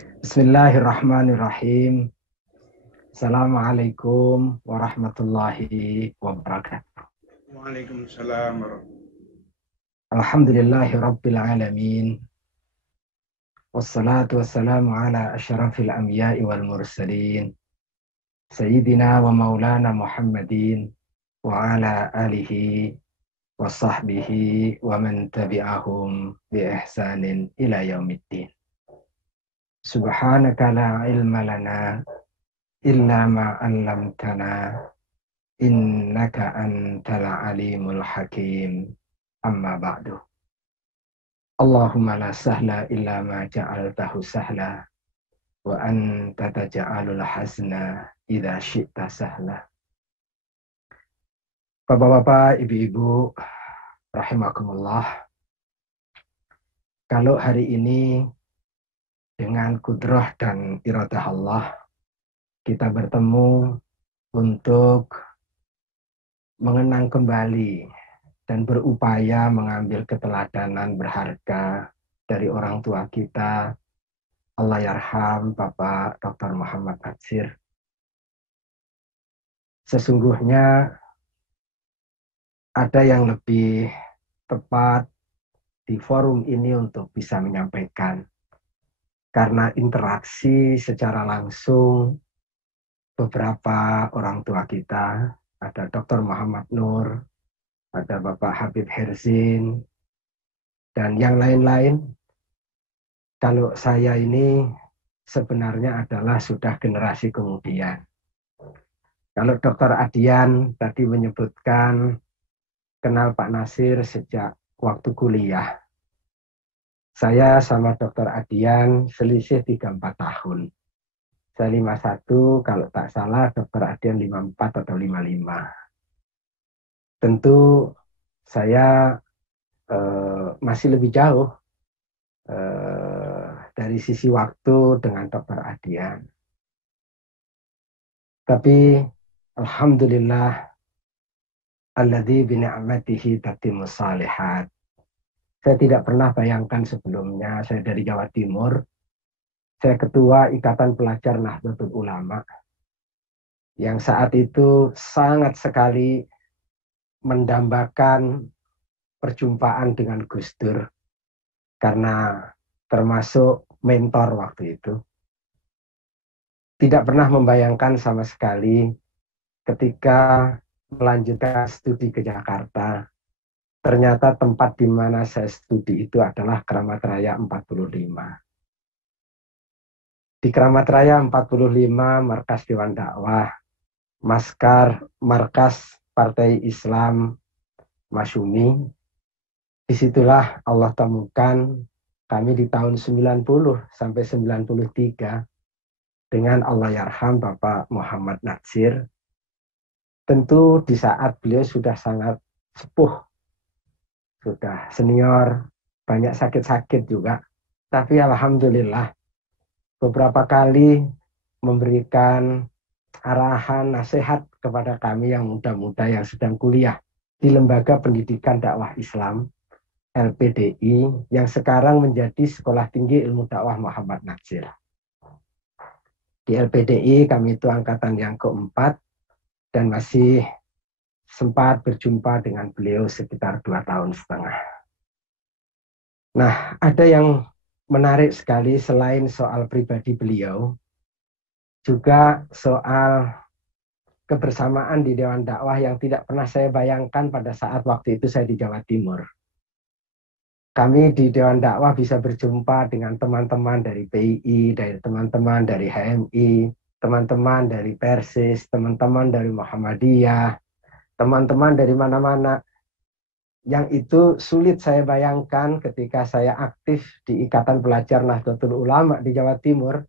Bismillahirrahmanirrahim. Assalamualaikum warahmatullahi wabarakatuh. Waalaikumsalam warahmatullahi Alhamdulillahi rabbil alamin. Wassalatu wassalamu ala asyrafil anbiya'i wal mursalin. Sayyidina wa maulana Muhammadin wa ala alihi wa sahbihi wa man tabi'ahum bi ihsanin ila yaumiddin. Subhanaka la ilma lana illa ma 'allamtana innaka antal alimul hakim. Amma ba'du. Allahumma la sahla illa ma ja'altahu sahla wa anta taj'alul hasna idza syi'ta sahla. Bapak-bapak, ibu-ibu rahimakumullah. Kalau hari ini dengan kudrah dan iradah Allah kita bertemu untuk mengenang kembali dan berupaya mengambil keteladanan berharga dari orang tua kita, Allah yarham Bapak Dr. Muhammad Natsir. Sesungguhnya ada yang lebih tepat di forum ini untuk bisa menyampaikan. Karena interaksi secara langsung beberapa orang tua kita, ada Dr. Muhammad Nur, ada Bapak Habib Herzin, dan yang lain-lain. Kalau saya ini sebenarnya adalah sudah generasi kemudian. Kalau Dr. Adian tadi menyebutkan kenal Pak Nasir sejak waktu kuliah. Saya sama Dr. Adian selisih 34 tahun. Saya 51, kalau tak salah Dr. Adian 54 atau 55. Tentu saya masih lebih jauh dari sisi waktu dengan Dr. Adian. Tapi alhamdulillah alladzi bi ni'matihi tatimmus shalihat. Saya tidak pernah bayangkan sebelumnya, saya dari Jawa Timur, saya ketua Ikatan Pelajar Nahdlatul Ulama yang saat itu sangat sekali mendambakan perjumpaan dengan Gus Dur karena termasuk mentor waktu itu. Tidak pernah membayangkan sama sekali ketika melanjutkan studi ke Jakarta, ternyata tempat di mana saya studi itu adalah Kramat Raya 45. Di Kramat Raya 45, markas Dewan Dakwah, markas Partai Islam Masyumi. Disitulah Allah temukan kami di tahun 90 sampai 93 dengan Allah yarham Bapak Muhammad Natsir. Tentu di saat beliau sudah sangat sepuh, sudah senior, banyak sakit-sakit juga. Tapi alhamdulillah beberapa kali memberikan arahan, nasihat kepada kami yang muda-muda yang sedang kuliah di Lembaga Pendidikan Dakwah Islam LPDI yang sekarang menjadi Sekolah Tinggi Ilmu Dakwah Muhammad Natsir. Di LPDI kami itu angkatan yang keempat dan masih sempat berjumpa dengan beliau sekitar 2,5 tahun. Nah, ada yang menarik sekali selain soal pribadi beliau, juga soal kebersamaan di Dewan Dakwah yang tidak pernah saya bayangkan pada saat waktu itu saya di Jawa Timur. Kami di Dewan Dakwah bisa berjumpa dengan teman-teman dari PII, dari teman-teman dari HMI, teman-teman dari Persis, teman-teman dari Muhammadiyah, teman-teman dari mana-mana. Yang itu sulit saya bayangkan ketika saya aktif di Ikatan Pelajar Nahdlatul Ulama di Jawa Timur,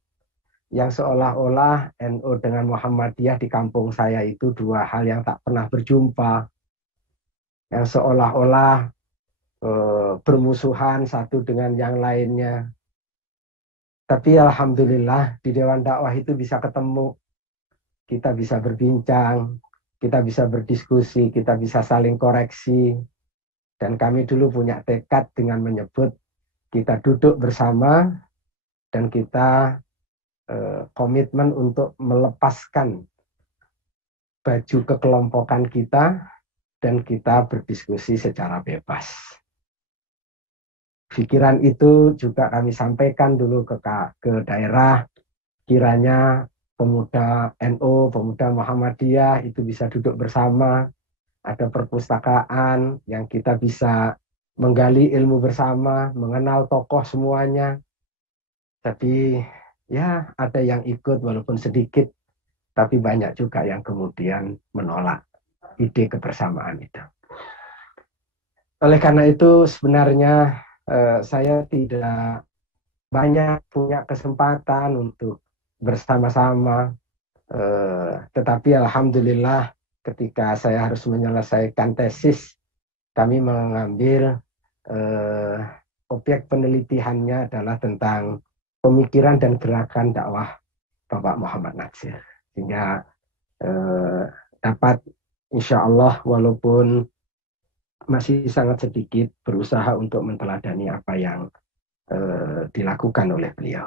yang seolah-olah NU dengan Muhammadiyah di kampung saya itu dua hal yang tak pernah berjumpa, yang seolah-olah bermusuhan satu dengan yang lainnya. Tapi alhamdulillah di Dewan Dakwah itu bisa ketemu, kita bisa berbincang, kita bisa berdiskusi, kita bisa saling koreksi. Dan kami dulu punya tekad dengan menyebut kita duduk bersama, dan kita komitmen untuk melepaskan baju kekelompokan kita dan kita berdiskusi secara bebas. Pikiran itu juga kami sampaikan dulu ke daerah, kiranya pemuda NU, pemuda Muhammadiyah itu bisa duduk bersama, ada perpustakaan yang kita bisa menggali ilmu bersama, mengenal tokoh semuanya. Tapi ya ada yang ikut walaupun sedikit, tapi banyak juga yang kemudian menolak ide kebersamaan itu. Oleh karena itu sebenarnya saya tidak banyak punya kesempatan untuk bersama-sama, tetapi alhamdulillah ketika saya harus menyelesaikan tesis, kami mengambil objek penelitiannya adalah tentang pemikiran dan gerakan dakwah Bapak Muhammad Natsir. Sehingga dapat insya Allah walaupun masih sangat sedikit berusaha untuk menteladani apa yang dilakukan oleh beliau.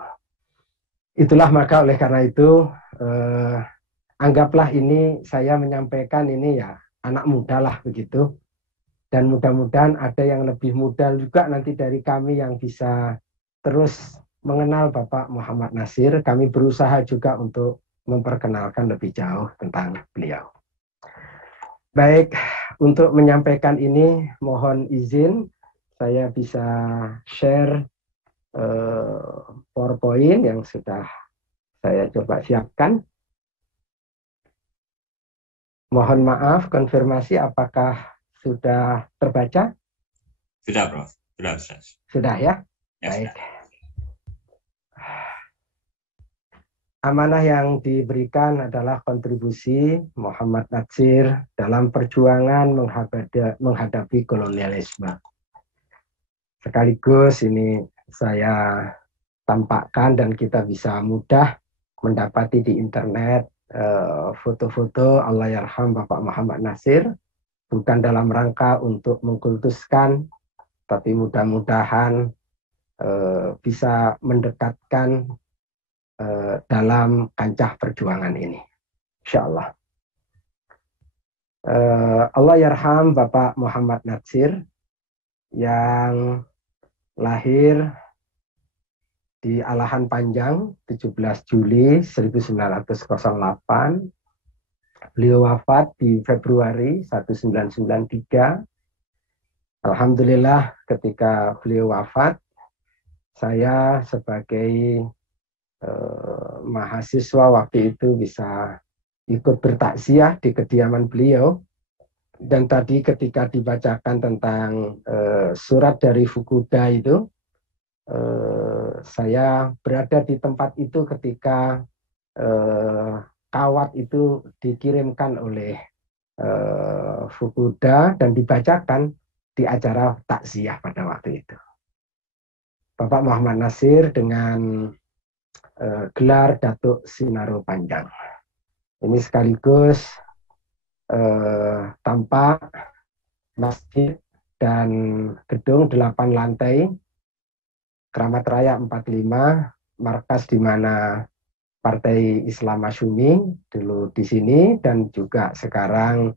Itulah maka oleh karena itu anggaplah ini saya menyampaikan ini ya anak muda lah begitu. Dan mudah-mudahan ada yang lebih muda juga nanti dari kami yang bisa terus mengenal Bapak Muhammad Natsir. Kami berusaha juga untuk memperkenalkan lebih jauh tentang beliau. Baik, untuk menyampaikan ini mohon izin saya bisa share PowerPoint yang sudah saya coba siapkan. Mohon maaf, konfirmasi apakah sudah terbaca? Sudah, Prof. Sudah. Sudah ya? Ya, baik. Sudah. Amanah yang diberikan adalah kontribusi Muhammad Natsir dalam perjuangan menghadapi kolonialisme. Sekaligus ini saya tampakkan dan kita bisa mudah mendapati di internet foto-foto Allahyarham Bapak Muhammad Natsir, bukan dalam rangka untuk mengkultuskan, tapi mudah-mudahan bisa mendekatkan dalam kancah perjuangan ini, insya Allah. Allahyarham Bapak Muhammad Natsir yang lahir di Alahan Panjang 17 Juli 1908. Beliau wafat di Februari 1993. Alhamdulillah ketika beliau wafat, saya sebagai mahasiswa waktu itu bisa ikut bertakziah di kediaman beliau. Dan tadi ketika dibacakan tentang surat dari Fukuda itu, saya berada di tempat itu ketika kawat itu dikirimkan oleh Fukuda dan dibacakan di acara takziah pada waktu itu. Bapak Muhammad Natsir dengan gelar Datuk Sinaro Panjang. Ini sekaligus tampak masjid dan gedung 8 lantai, Kramat Raya 45, markas di mana Partai Islam Masyumi dulu di sini, dan juga sekarang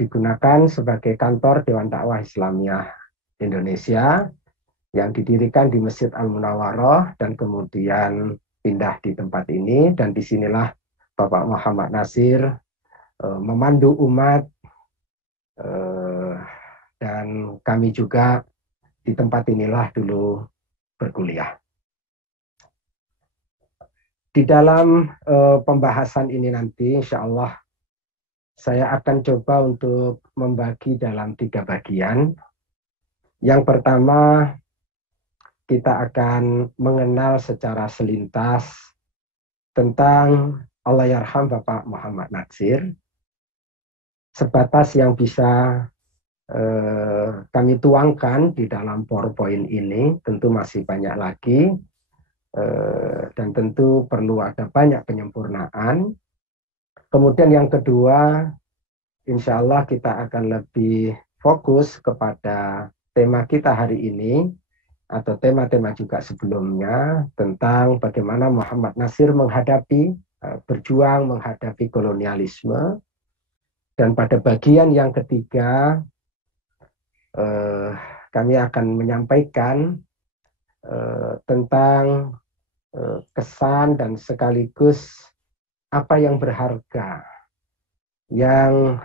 digunakan sebagai kantor Dewan Dakwah Islamiyah Indonesia yang didirikan di Masjid Al-Munawwaroh dan kemudian pindah di tempat ini. Dan disinilah Bapak Muhammad Natsir memandu umat, dan kami juga di tempat inilah dulu berkuliah. Di dalam pembahasan ini nanti insya Allah saya akan coba untuk membagi dalam 3 bagian. Yang pertama, kita akan mengenal secara selintas tentang Allahyarham Bapak Muhammad Natsir, sebatas yang bisa kami tuangkan di dalam PowerPoint ini. Tentu masih banyak lagi, dan tentu perlu ada banyak penyempurnaan. Kemudian yang kedua, insya Allah kita akan lebih fokus kepada tema kita hari ini, atau tema-tema juga sebelumnya tentang bagaimana Muhammad Nasir berjuang menghadapi kolonialisme. Dan pada bagian yang ketiga, kami akan menyampaikan tentang kesan dan sekaligus apa yang berharga yang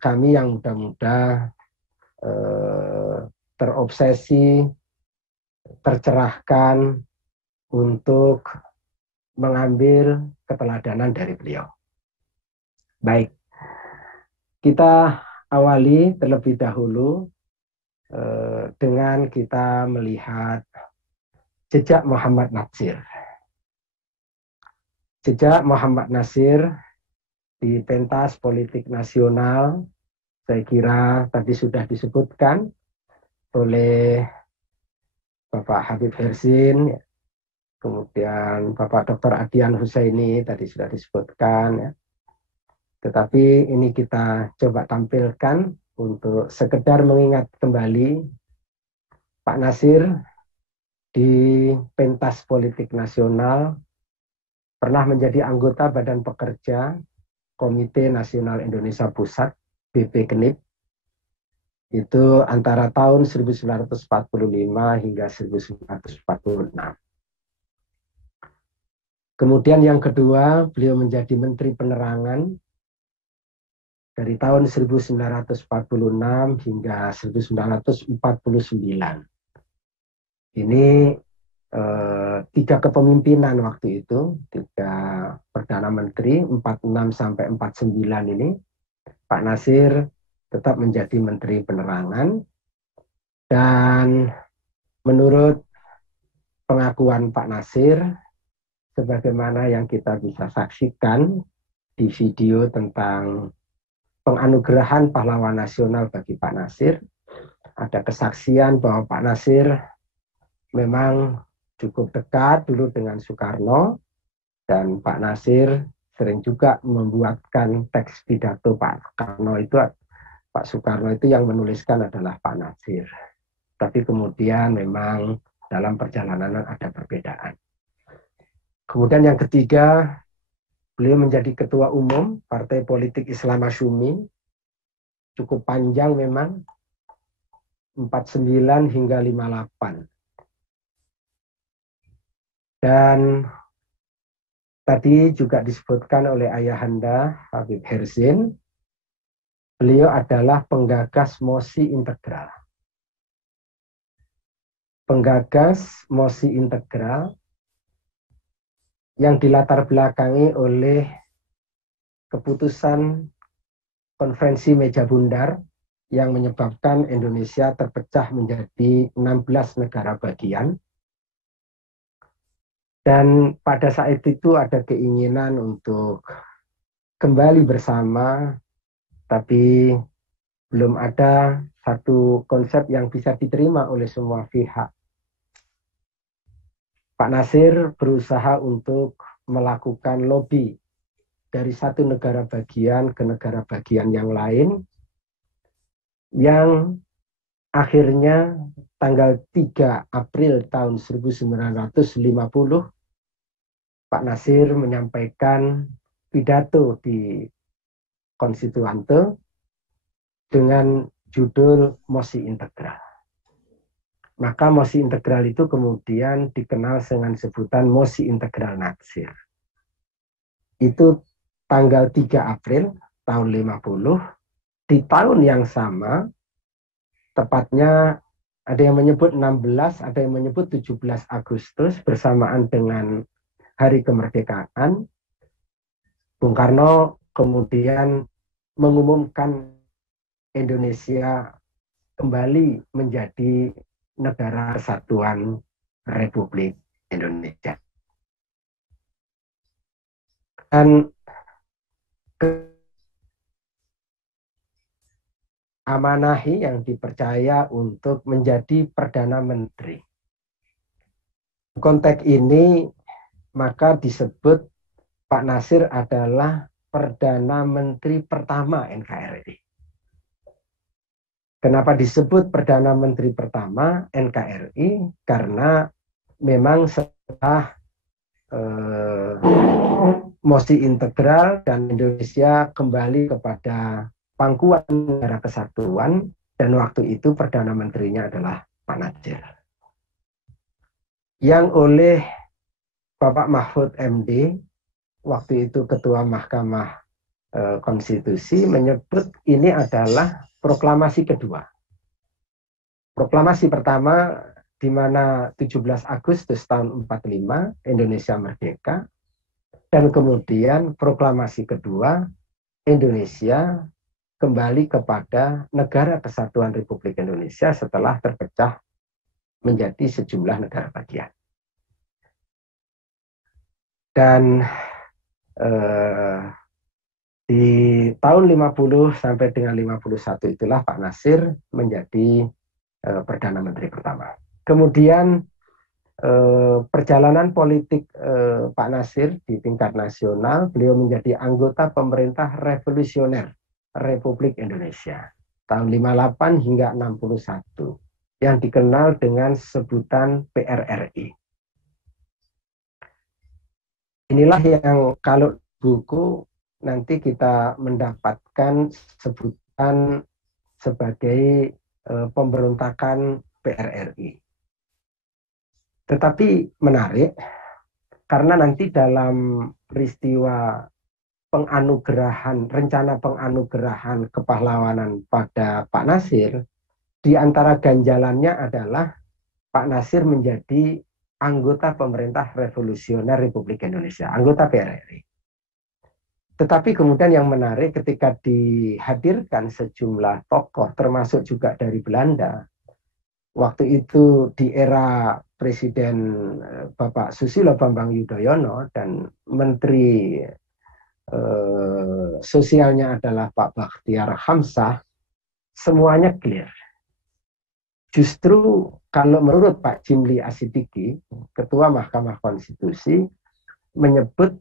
kami yang muda-muda terobsesi, tercerahkan untuk mengambil keteladanan dari beliau. Baik, kita awali terlebih dahulu dengan kita melihat jejak Muhammad Nasir. Jejak Muhammad Nasir di pentas politik nasional, saya kira tadi sudah disebutkan oleh Bapak Habib Hersin, kemudian Bapak Dr. Adian Husaini tadi sudah disebutkan. Ya. Tetapi ini kita coba tampilkan untuk sekedar mengingat kembali Pak Nasir di pentas politik nasional pernah menjadi anggota Badan Pekerja Komite Nasional Indonesia Pusat, BPKNIP, itu antara tahun 1945 hingga 1946. Kemudian yang kedua, beliau menjadi Menteri Penerangan dari tahun 1946 hingga 1949. Ini 3 kepemimpinan waktu itu, 3 Perdana Menteri, 46 sampai 49 ini, Pak Nasir tetap menjadi Menteri Penerangan. Dan menurut pengakuan Pak Nasir, sebagaimana yang kita bisa saksikan di video tentang penganugerahan pahlawan nasional bagi Pak Nasir, ada kesaksian bahwa Pak Nasir memang cukup dekat dulu dengan Soekarno, dan Pak Nasir sering juga membuatkan teks pidato Pak Soekarno itu yang menuliskan adalah Pak Nasir. Tapi kemudian memang dalam perjalanan ada perbedaan. Kemudian yang ketiga, beliau menjadi Ketua Umum Partai Politik Islam Masyumi, cukup panjang memang, 49 hingga 58. Dan tadi juga disebutkan oleh ayahanda Habib Hersin, beliau adalah penggagas mosi integral. Penggagas mosi integral yang dilatar belakangi oleh keputusan konferensi meja bundar yang menyebabkan Indonesia terpecah menjadi 16 negara bagian. Dan pada saat itu ada keinginan untuk kembali bersama, tapi belum ada satu konsep yang bisa diterima oleh semua pihak. Pak Nasir berusaha untuk melakukan lobby dari satu negara bagian ke negara bagian yang lain, yang akhirnya tanggal 3 April tahun 1950, Pak Nasir menyampaikan pidato di Konstituante dengan judul Mosi Integral. Maka mosi integral itu kemudian dikenal dengan sebutan Mosi Integral Nasir. Itu tanggal 3 April tahun 50, di tahun yang sama, tepatnya ada yang menyebut 16, ada yang menyebut 17 Agustus, bersamaan dengan Hari Kemerdekaan, Bung Karno kemudian mengumumkan Indonesia kembali menjadi negara kesatuan Republik Indonesia. Dan amanahi yang dipercaya untuk menjadi Perdana Menteri. Konteks ini maka disebut Pak Nasir adalah Perdana Menteri pertama NKRI. Kenapa disebut Perdana Menteri pertama NKRI? Karena memang setelah mosi integral dan Indonesia kembali kepada pangkuan negara kesatuan, dan waktu itu Perdana Menterinya adalah Pak Nasir. Yang oleh Bapak Mahfud MD, waktu itu Ketua Mahkamah Konstitusi, menyebut ini adalah proklamasi kedua. Proklamasi pertama di mana 17 Agustus tahun 45 Indonesia merdeka, dan kemudian proklamasi kedua Indonesia kembali kepada Negara Kesatuan Republik Indonesia setelah terpecah menjadi sejumlah negara bagian. Dan di tahun 50 sampai dengan 51 itulah Pak Nasir menjadi Perdana Menteri pertama. Kemudian perjalanan politik Pak Nasir di tingkat nasional, beliau menjadi anggota pemerintah revolusioner Republik Indonesia tahun 58 hingga 61 yang dikenal dengan sebutan PRRI. Inilah yang kalau buku nanti kita mendapatkan sebutan sebagai pemberontakan PRRI. Tetapi menarik karena nanti dalam peristiwa penganugerahan, rencana penganugerahan kepahlawanan pada Pak Nasir, di antara ganjalannya adalah Pak Nasir menjadi anggota pemerintah revolusioner Republik Indonesia, anggota PRRI. Tetapi kemudian yang menarik ketika dihadirkan sejumlah tokoh, termasuk juga dari Belanda, waktu itu di era Presiden Bapak Susilo Bambang Yudhoyono dan Menteri Sosialnya adalah Pak Bakhtiar Hamzah, semuanya clear. Justru kalau menurut Pak Jimli Asidiki, Ketua Mahkamah Konstitusi, menyebut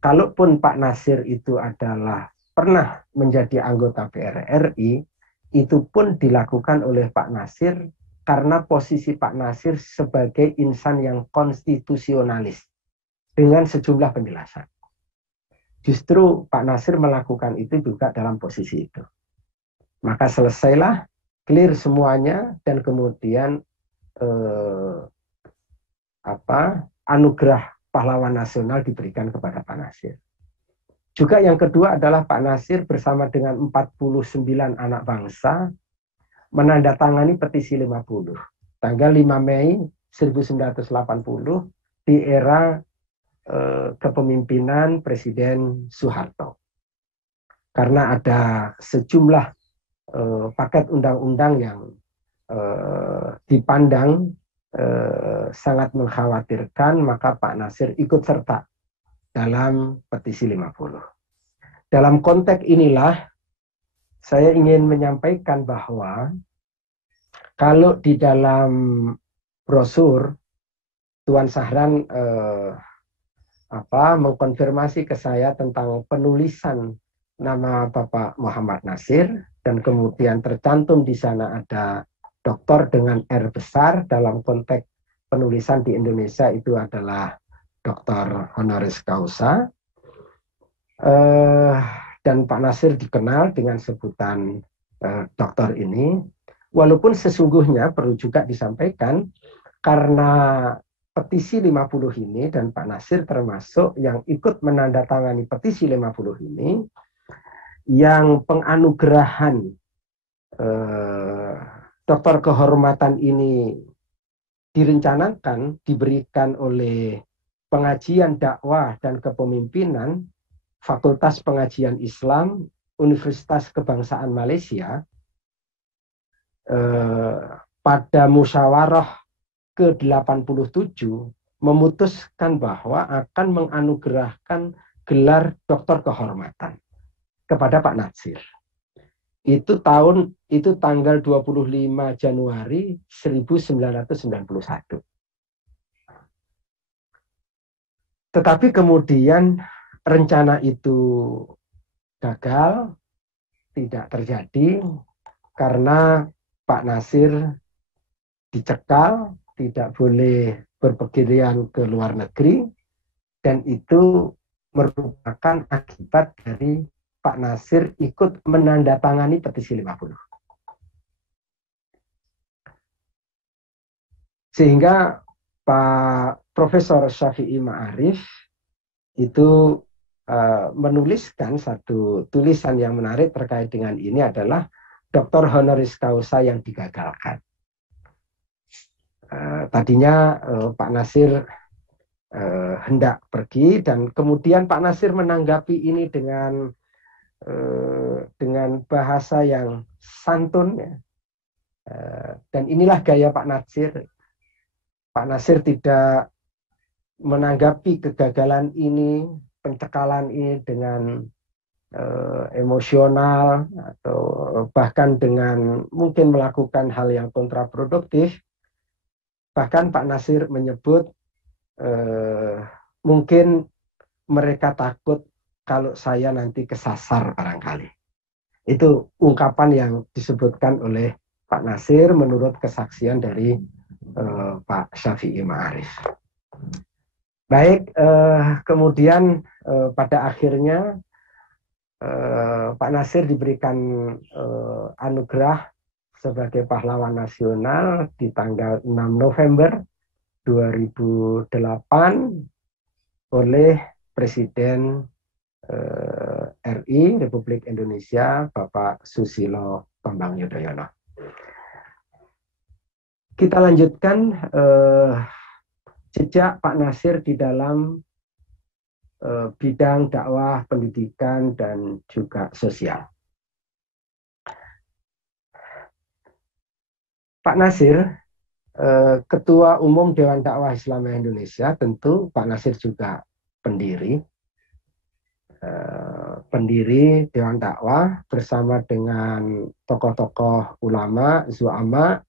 kalaupun Pak Nasir itu adalah pernah menjadi anggota PRRI, itu pun dilakukan oleh Pak Nasir karena posisi Pak Nasir sebagai insan yang konstitusionalis dengan sejumlah penjelasan. Justru Pak Nasir melakukan itu juga dalam posisi itu. Maka selesailah, clear semuanya, dan kemudian anugerah pahlawan nasional diberikan kepada Pak Nasir. Juga yang kedua adalah Pak Nasir bersama dengan 49 anak bangsa menandatangani petisi 50 tanggal 5 Mei 1980 di era kepemimpinan Presiden Soeharto. Karena ada sejumlah paket undang-undang yang dipandang sangat mengkhawatirkan, maka Pak Nasir ikut serta dalam petisi 50. Dalam konteks inilah saya ingin menyampaikan bahwa kalau di dalam brosur Tuan Sahran mengkonfirmasi ke saya tentang penulisan nama Bapak Muhammad Nasir, dan kemudian tercantum di sana ada doktor dengan R besar, dalam konteks penulisan di Indonesia itu adalah doktor honoris causa, dan Pak Nasir dikenal dengan sebutan doktor ini, walaupun sesungguhnya perlu juga disampaikan karena petisi 50 ini, dan Pak Nasir termasuk yang ikut menandatangani petisi 50 ini, yang penganugerahan doktor kehormatan ini direncanakan diberikan oleh Pengajian Dakwah dan Kepemimpinan Fakultas Pengajian Islam Universitas Kebangsaan Malaysia pada musyawarah ke-87 memutuskan bahwa akan menganugerahkan gelar doktor kehormatan kepada Pak Nasir. Itu tanggal 25 Januari 1991. Tetapi kemudian rencana itu gagal, tidak terjadi, karena Pak Nasir dicekal, tidak boleh berpergian ke luar negeri, dan itu merupakan akibat dari Pak Nasir ikut menandatangani petisi 50. Sehingga Pak Profesor Syafi'i Ma'arif itu menuliskan satu tulisan yang menarik terkait dengan ini adalah Dr. Honoris Causa yang digagalkan. Tadinya Pak Nasir hendak pergi, dan kemudian Pak Nasir menanggapi ini dengan bahasa yang santun, ya. Dan inilah gaya Pak Nasir. Pak Nasir tidak menanggapi kegagalan ini, pencekalan ini dengan emosional atau bahkan dengan mungkin melakukan hal yang kontraproduktif. Bahkan Pak Nasir menyebut mungkin mereka takut kalau saya nanti kesasar barangkali. Itu ungkapan yang disebutkan oleh Pak Nasir menurut kesaksian dari Pak Syafi'i Ma'arif. Baik, kemudian pada akhirnya Pak Nasir diberikan anugerah sebagai pahlawan nasional di tanggal 6 November 2008 oleh Presiden RI Republik Indonesia Bapak Susilo Bambang Yudhoyono. Kita lanjutkan jejak Pak Nasir di dalam bidang dakwah, pendidikan, dan juga sosial. Pak Nasir, Ketua Umum Dewan Dakwah Islamiyah Indonesia, tentu Pak Nasir juga pendiri Dewan Dakwah bersama dengan tokoh-tokoh ulama, zu'ama,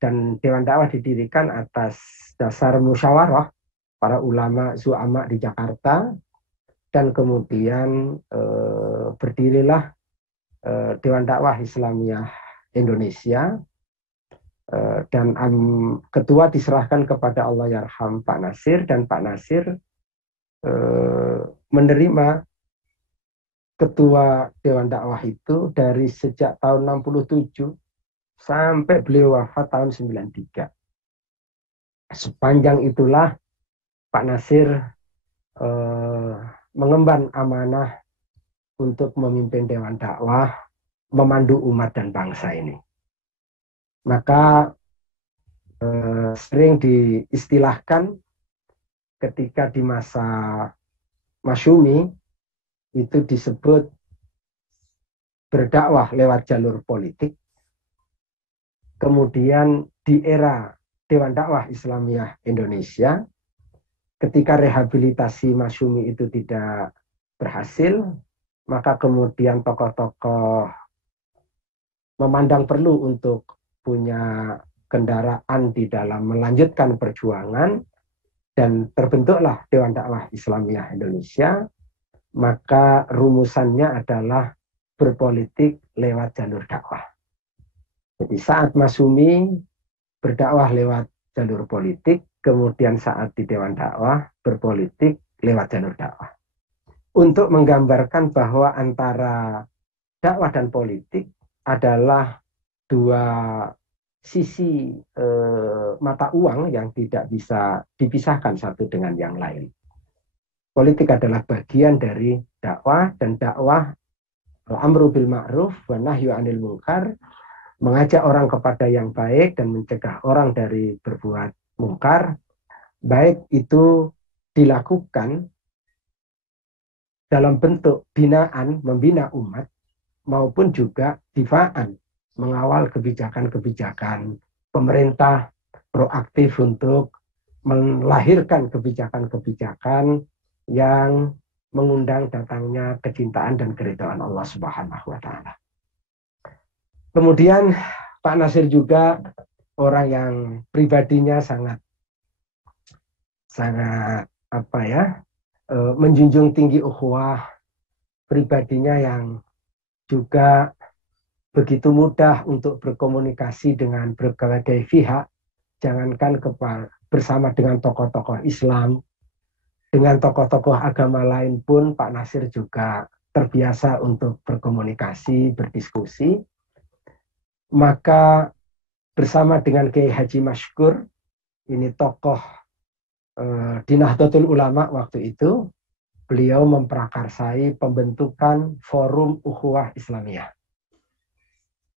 dan Dewan Dakwah didirikan atas dasar musyawarah para ulama zu'ama di Jakarta, dan kemudian berdirilah Dewan Dakwah Islamiyah Indonesia, dan ketua diserahkan kepada Allahyarham Pak Nasir, dan Pak Nasir menerima ketua Dewan Dakwah itu dari sejak tahun 67 sampai beliau wafat tahun 93. Sepanjang itulah Pak Nasir mengemban amanah untuk memimpin Dewan Dakwah, memandu umat dan bangsa ini. Maka sering diistilahkan ketika di masa Masyumi itu disebut berdakwah lewat jalur politik. Kemudian di era Dewan Dakwah Islamiyah Indonesia, ketika rehabilitasi Masyumi itu tidak berhasil, maka kemudian tokoh-tokoh memandang perlu untuk punya kendaraan di dalam melanjutkan perjuangan, dan terbentuklah Dewan Dakwah Islamiyah Indonesia. Maka rumusannya adalah berpolitik lewat jalur dakwah. Jadi saat Masyumi berdakwah lewat jalur politik, kemudian saat di Dewan Dakwah berpolitik lewat jalur dakwah. Untuk menggambarkan bahwa antara dakwah dan politik adalah dua sisi mata uang yang tidak bisa dipisahkan satu dengan yang lain. Politik adalah bagian dari dakwah, dan dakwah al-amru bil ma'ruf wa nahyu 'anil munkar, mengajak orang kepada yang baik dan mencegah orang dari berbuat mungkar, baik itu dilakukan dalam bentuk binaan, membina umat, maupun juga difaan, mengawal kebijakan-kebijakan pemerintah, proaktif untuk melahirkan kebijakan-kebijakan yang mengundang datangnya kecintaan dan keridhaan Allah Subhanahu wa Ta'ala. Kemudian Pak Nasir juga orang yang pribadinya sangat menjunjung tinggi ukhuwah, pribadinya yang juga begitu mudah untuk berkomunikasi dengan berbagai pihak, jangankan bersama dengan tokoh-tokoh Islam, dengan tokoh-tokoh agama lain pun Pak Nasir juga terbiasa untuk berkomunikasi, berdiskusi. Maka bersama dengan Kiai Haji Mashkur, ini tokoh di Nahdlatul Ulama waktu itu, beliau memprakarsai pembentukan Forum Ukhuwah Islamiyah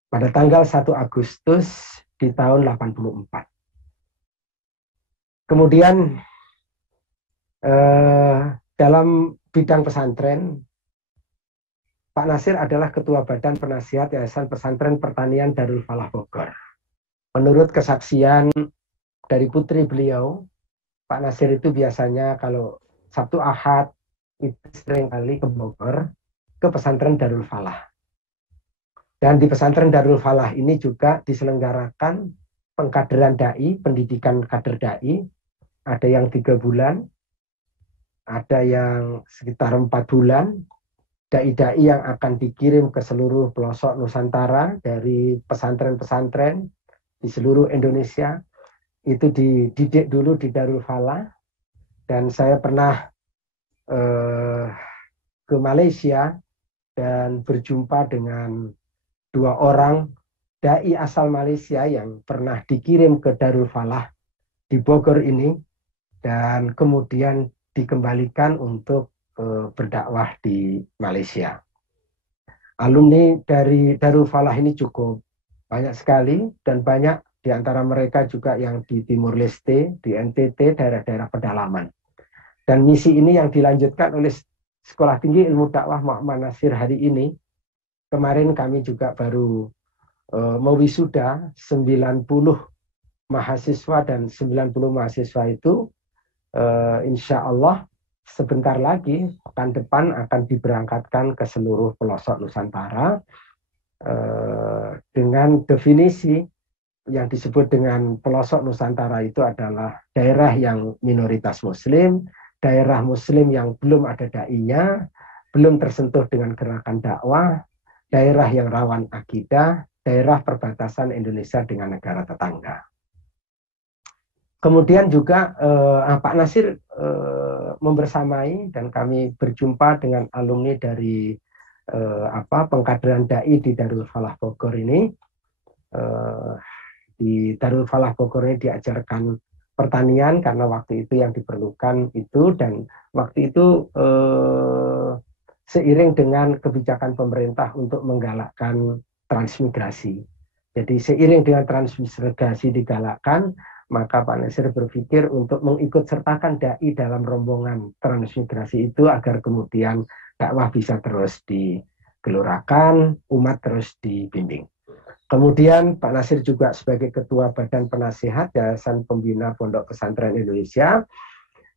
pada tanggal 1 Agustus di tahun 84. Kemudian dalam bidang pesantren, Pak Nasir adalah Ketua Badan Penasihat Yayasan Pesantren Pertanian Darul Falah Bogor. Menurut kesaksian dari putri beliau, Pak Nasir itu biasanya kalau Sabtu Ahad itu sering kali ke Bogor, ke pesantren Darul Falah. Dan di pesantren Darul Falah ini juga diselenggarakan pengkaderan dai, pendidikan kader dai. Ada yang 3 bulan, ada yang sekitar 4 bulan. Dai-dai yang akan dikirim ke seluruh pelosok Nusantara dari pesantren-pesantren di seluruh Indonesia. Itu dididik dulu di Darul Falah. Dan saya pernah ke Malaysia dan berjumpa dengan 2 orang dai asal Malaysia yang pernah dikirim ke Darul Falah di Bogor ini dan kemudian dikembalikan untuk berdakwah di Malaysia. Alumni dari Darul Falah ini cukup banyak sekali dan banyak di antara mereka juga yang di Timur Leste, di NTT, daerah-daerah pedalaman. Dan misi ini yang dilanjutkan oleh Sekolah Tinggi Ilmu Dakwah Muhammad Nasir hari ini. Kemarin kami juga baru mewisuda 90 mahasiswa dan 90 mahasiswa itu insya Allah sebentar lagi pekan depan akan diberangkatkan ke seluruh pelosok Nusantara dengan definisi yang disebut dengan pelosok Nusantara itu adalah daerah yang minoritas Muslim, daerah Muslim yang belum ada dai-nya, belum tersentuh dengan gerakan dakwah, daerah yang rawan akidah, daerah perbatasan Indonesia dengan negara tetangga. Kemudian juga Pak Nasir membersamai dan kami berjumpa dengan alumni dari pengkaderan dai di Darul Falah Bogor ini. Di Darul Falah Bogor ini diajarkan pertanian karena waktu itu yang diperlukan itu, dan waktu itu seiring dengan kebijakan pemerintah untuk menggalakkan transmigrasi. Jadi seiring dengan transmigrasi digalakkan, maka Pak Nasir berpikir untuk mengikut sertakan dai dalam rombongan transmigrasi itu agar kemudian dakwah bisa terus digelurakan, umat terus dibimbing. Kemudian Pak Nasir juga sebagai Ketua Badan Penasihat Yayasan Pembina Pondok Pesantren Indonesia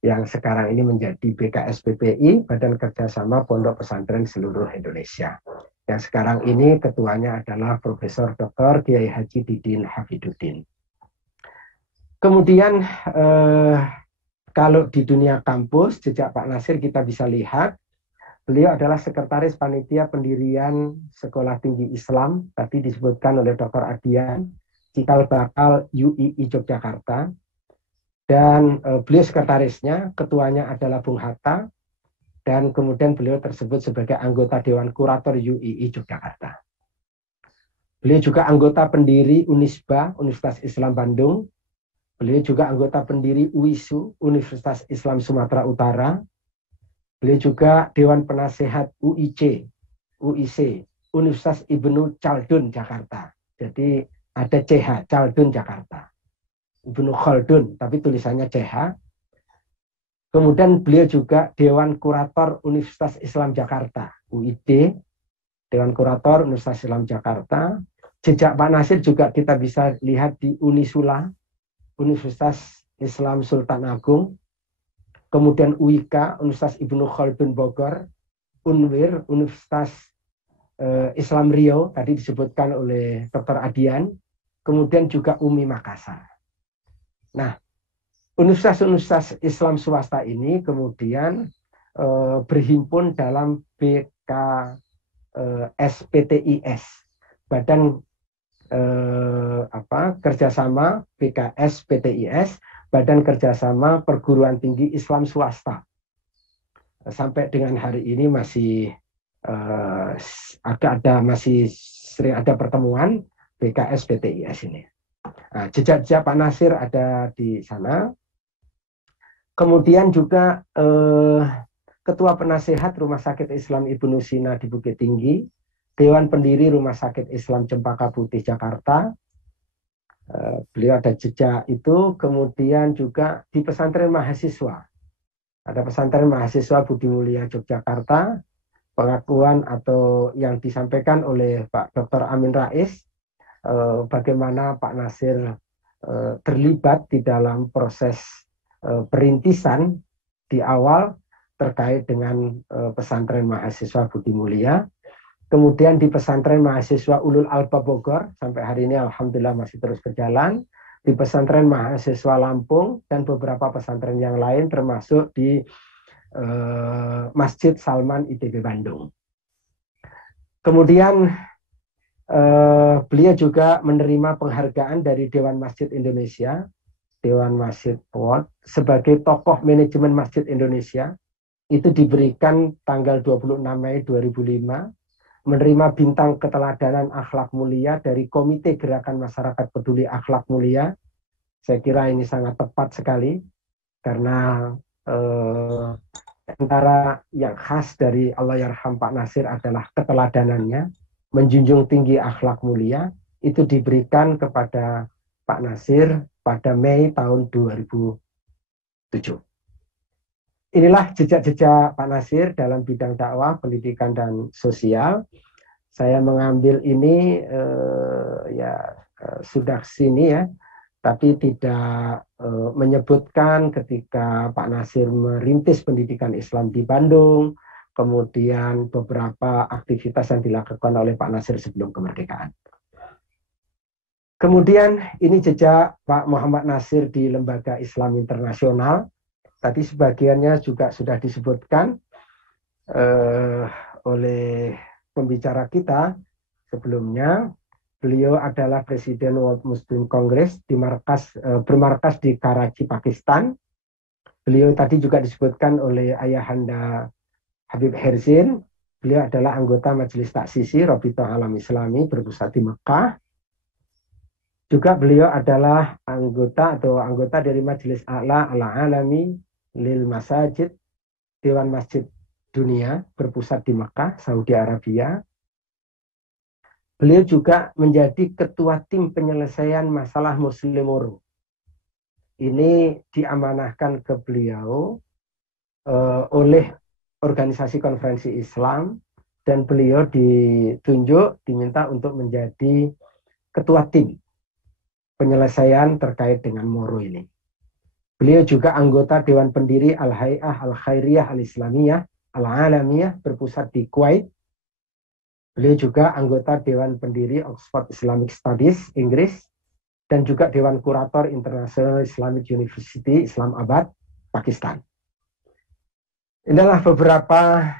yang sekarang ini menjadi BKSPPI, Badan Kerjasama Pondok Pesantren Seluruh Indonesia. Yang sekarang ini ketuanya adalah Profesor Dr. Kiai Haji Didin Hafiduddin. Kemudian kalau di dunia kampus, jejak Pak Nasir kita bisa lihat, beliau adalah Sekretaris Panitia Pendirian Sekolah Tinggi Islam, tadi disebutkan oleh Dr. Adian, cikal bakal UII Yogyakarta. Dan beliau sekretarisnya, ketuanya adalah Bung Hatta, dan kemudian beliau tersebut sebagai anggota Dewan Kurator UII Yogyakarta. Beliau juga anggota pendiri Unisba, Universitas Islam Bandung. Beliau juga anggota pendiri UISU, Universitas Islam Sumatera Utara. Beliau juga Dewan Penasehat UIC, Universitas Ibnu Khaldun Jakarta. Jadi ada CH, Khaldun Jakarta. Ibnu Khaldun, tapi tulisannya CH. Kemudian beliau juga Dewan Kurator Universitas Islam Jakarta, UID, Dewan Kurator Universitas Islam Jakarta. Jejak Pak Nasir juga kita bisa lihat di Unisula, Universitas Islam Sultan Agung. Kemudian UIK, Universitas Ibnu Khaldun Bogor, UNWIR, Universitas Islam Riau, tadi disebutkan oleh Dr. Adian. Kemudian juga UMI Makassar. Nah, universitas-universitas Islam swasta ini kemudian berhimpun dalam BKSPTIS, Badan Kerjasama BKS PTIS, Badan Kerjasama Perguruan Tinggi Islam Swasta. Sampai dengan hari ini masih masih sering ada pertemuan BKS PTIS ini. Nah, jejak-jejak Pak Nasir ada di sana. Kemudian juga Ketua Penasehat Rumah Sakit Islam Ibnu Sina di Bukit Tinggi, Dewan Pendiri Rumah Sakit Islam Cempaka Putih Jakarta. Beliau ada jejak itu. Kemudian juga di pesantren mahasiswa. Ada pesantren mahasiswa Budi Mulia Yogyakarta. Pengakuan atau yang disampaikan oleh Pak Dr. Amin Rais, bagaimana Pak Nasir terlibat di dalam proses perintisan di awal terkait dengan pesantren mahasiswa Budi Mulia. Kemudian di pesantren mahasiswa Ulul Albab Bogor, sampai hari ini alhamdulillah masih terus berjalan. Di pesantren mahasiswa Lampung dan beberapa pesantren yang lain termasuk di Masjid Salman ITB Bandung. Kemudian beliau juga menerima penghargaan dari Dewan Masjid Indonesia, Dewan Masjid Award, sebagai tokoh manajemen Masjid Indonesia. Itu diberikan tanggal 26 Mei 2005, menerima bintang keteladanan akhlak mulia dari Komite Gerakan Masyarakat Peduli Akhlak Mulia. Saya kira ini sangat tepat sekali, karena antara yang khas dari Allahyarham Pak Nasir adalah keteladanannya, menjunjung tinggi akhlak mulia. Itu diberikan kepada Pak Nasir pada Mei tahun 2007. Inilah jejak-jejak Pak Nasir dalam bidang dakwah, pendidikan, dan sosial. Saya mengambil ini sudah sini ya, tapi tidak menyebutkan ketika Pak Nasir merintis pendidikan Islam di Bandung, kemudian beberapa aktivitas yang dilakukan oleh Pak Nasir sebelum kemerdekaan. Kemudian ini jejak Pak Muhammad Nasir di Lembaga Islam Internasional. Tadi sebagiannya juga sudah disebutkan oleh pembicara kita sebelumnya. Beliau adalah Presiden World Muslim Congress bermarkas di Karachi, Pakistan. Beliau tadi juga disebutkan oleh Ayahanda Habib Herzin. Beliau adalah anggota Majelis Taksisi Rabithah Alam Islami berpusat di Mekah. Juga beliau adalah anggota dari Majelis A'la Al-Alami Lil Masajid, Dewan Masjid Dunia berpusat di Mekah, Saudi Arabia. Beliau juga menjadi ketua tim penyelesaian masalah Muslim Moro. Ini diamanahkan ke beliau oleh organisasi konferensi Islam, dan beliau diminta untuk menjadi ketua tim penyelesaian terkait dengan Moro ini. Beliau juga anggota Dewan Pendiri Al-Hay'ah Al-Khairiyah Al-Islamiyah Al-Alamiyah berpusat di Kuwait. Beliau juga anggota Dewan Pendiri Oxford Islamic Studies Inggris, dan juga Dewan Kurator International Islamic University Islamabad, Pakistan. Inilah beberapa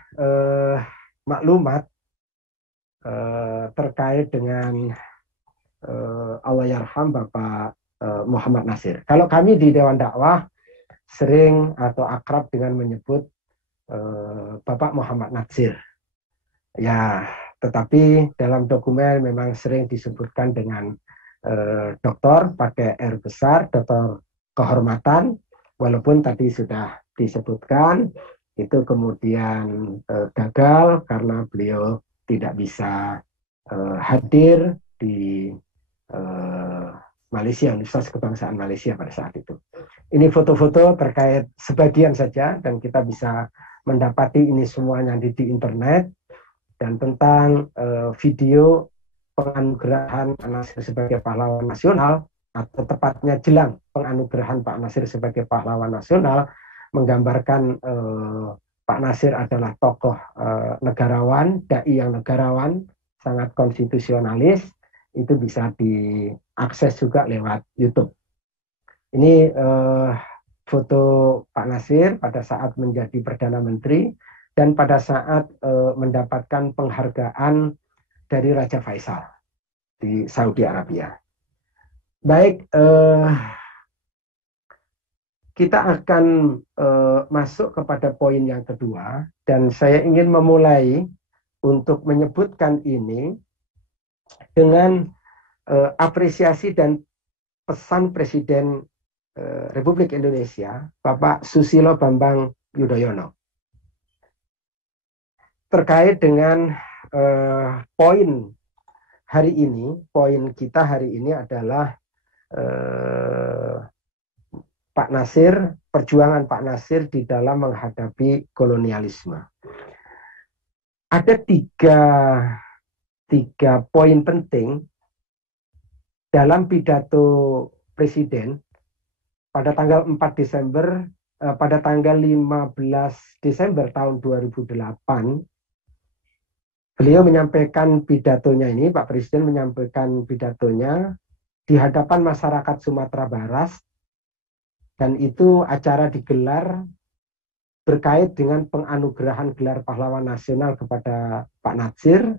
maklumat terkait dengan Allahyarham Bapak Muhammad Nasir. Kalau kami di Dewan Dakwah sering atau akrab dengan menyebut Bapak Muhammad Nasir. Ya, tetapi dalam dokumen memang sering disebutkan dengan doktor pakai R besar, doktor kehormatan, walaupun tadi sudah disebutkan itu kemudian gagal karena beliau tidak bisa hadir di Malaysia, Universitas Kebangsaan Malaysia pada saat itu. Ini foto-foto terkait sebagian saja, dan kita bisa mendapati ini semuanya di internet. Dan tentang video penganugerahan Pak Nasir sebagai pahlawan nasional, atau tepatnya jelang penganugerahan Pak Nasir sebagai pahlawan nasional, menggambarkan Pak Nasir adalah tokoh negarawan, dai yang negarawan, sangat konstitusionalis. Itu bisa diakses juga lewat YouTube. Ini foto Pak Nasir pada saat menjadi Perdana Menteri dan pada saat mendapatkan penghargaan dari Raja Faisal. di Saudi Arabia. Baik, kita akan masuk kepada poin yang kedua, dan saya ingin memulai untuk menyebutkan ini dengan apresiasi dan pesan Presiden Republik Indonesia, Bapak Susilo Bambang Yudhoyono, terkait dengan poin hari ini. Poin kita hari ini adalah Pak Nasir, perjuangan Pak Nasir di dalam menghadapi kolonialisme. Ada tiga poin penting dalam pidato Presiden pada tanggal 4 Desember, pada tanggal 15 Desember tahun 2008, beliau menyampaikan pidatonya ini, Pak Presiden menyampaikan pidatonya di hadapan masyarakat Sumatera Barat, dan itu acara digelar berkait dengan penganugerahan gelar pahlawan nasional kepada Pak Nasir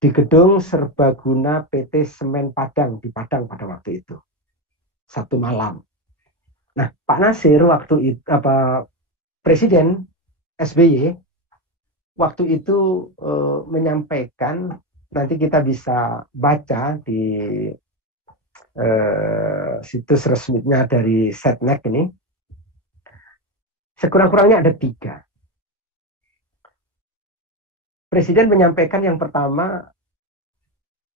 di gedung serbaguna PT Semen Padang di Padang pada waktu itu, Sabtu malam. Nah, Pak Nasir waktu itu, Presiden SBY waktu itu menyampaikan, nanti kita bisa baca di situs resminya dari Setnek ini, sekurang-kurangnya ada 3. Presiden menyampaikan yang pertama,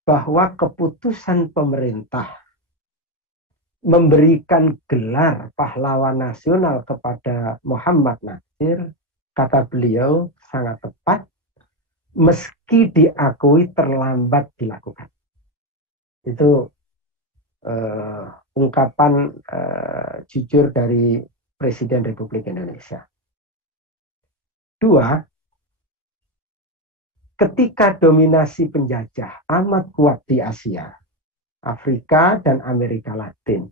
bahwa keputusan pemerintah memberikan gelar pahlawan nasional kepada Muhammad Nasir, kata beliau, sangat tepat, meski diakui terlambat dilakukan. Itu ungkapan jujur dari Presiden Republik Indonesia. 2, ketika dominasi penjajah amat kuat di Asia, Afrika, dan Amerika Latin,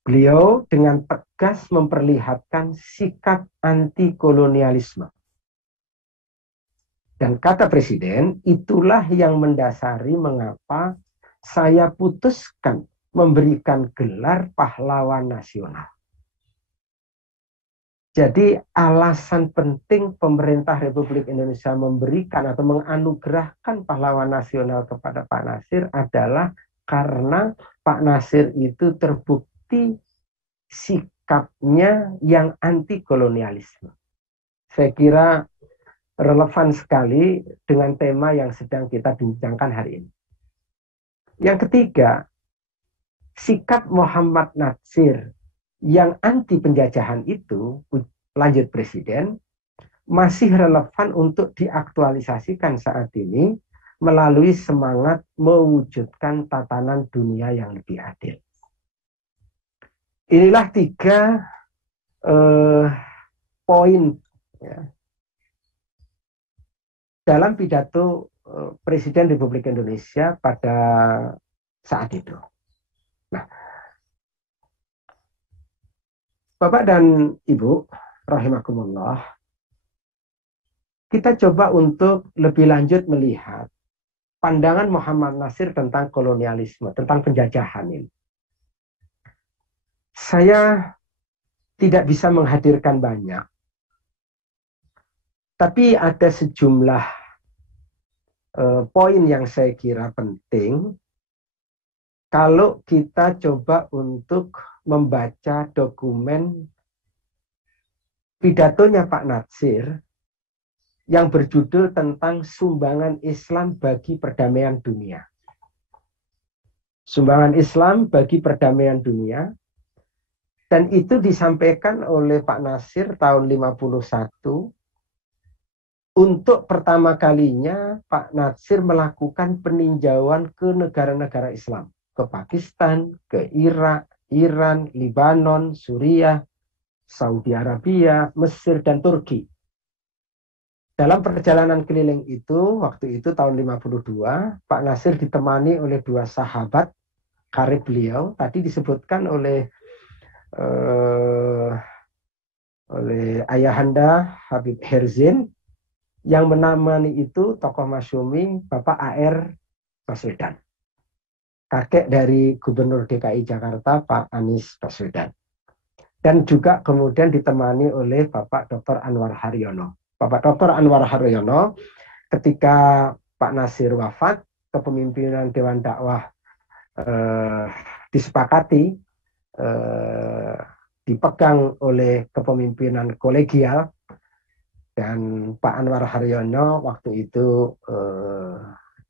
beliau dengan tegas memperlihatkan sikap anti-kolonialisme. Dan kata Presiden, itulah yang mendasari mengapa saya putuskan memberikan gelar pahlawan nasional. Jadi alasan penting pemerintah Republik Indonesia memberikan atau menganugerahkan pahlawan nasional kepada Pak Nasir adalah karena Pak Nasir itu terbukti sikapnya yang anti kolonialisme. Saya kira relevan sekali dengan tema yang sedang kita bincangkan hari ini. Yang ketiga, sikap Muhammad Nasir yang anti penjajahan itu, lanjut Presiden, masih relevan untuk diaktualisasikan saat ini melalui semangat mewujudkan tatanan dunia yang lebih adil. Inilah 3 poin ya, dalam pidato Presiden Republik Indonesia pada saat itu. Nah, Bapak dan Ibu, rahimakumullah, kita coba untuk lebih lanjut melihat pandangan Muhammad Nasir tentang kolonialisme, tentang penjajahan ini. Saya tidak bisa menghadirkan banyak, tapi ada sejumlah poin yang saya kira penting kalau kita coba untuk membaca dokumen pidatonya Pak Nasir yang berjudul tentang sumbangan Islam bagi perdamaian dunia. Sumbangan Islam bagi perdamaian dunia, dan itu disampaikan oleh Pak Nasir tahun 51. Untuk pertama kalinya Pak Nasir melakukan peninjauan ke negara-negara Islam, ke Pakistan, ke Irak, Iran, Libanon, Suriah, Saudi Arabia, Mesir, dan Turki. Dalam perjalanan keliling itu, waktu itu tahun 52, Pak Nasir ditemani oleh 2 sahabat karib beliau, tadi disebutkan oleh Ayahanda Habib Herzin, yang menemani itu tokoh masyumi Bapak A.R. Baswedan. kakek dari Gubernur DKI Jakarta Pak Anies Baswedan. Dan juga kemudian ditemani oleh Bapak Dr. Anwar Haryono. Bapak Dr. Anwar Haryono ketika Pak Nasir wafat, kepemimpinan Dewan Dakwah disepakati dipegang oleh kepemimpinan kolegial, dan Pak Anwar Haryono waktu itu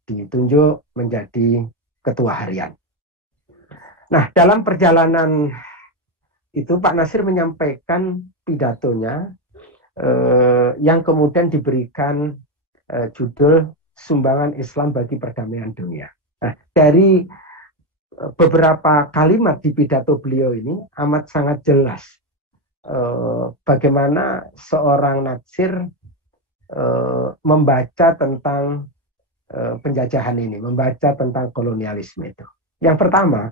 ditunjuk menjadi ketua harian. Nah, dalam perjalanan itu Pak Nasir menyampaikan pidatonya yang kemudian diberikan judul Sumbangan Islam bagi Perdamaian Dunia. Nah, dari beberapa kalimat di pidato beliau ini amat sangat jelas bagaimana seorang Natsir membaca tentang penjajahan ini, membaca tentang kolonialisme itu. Yang pertama,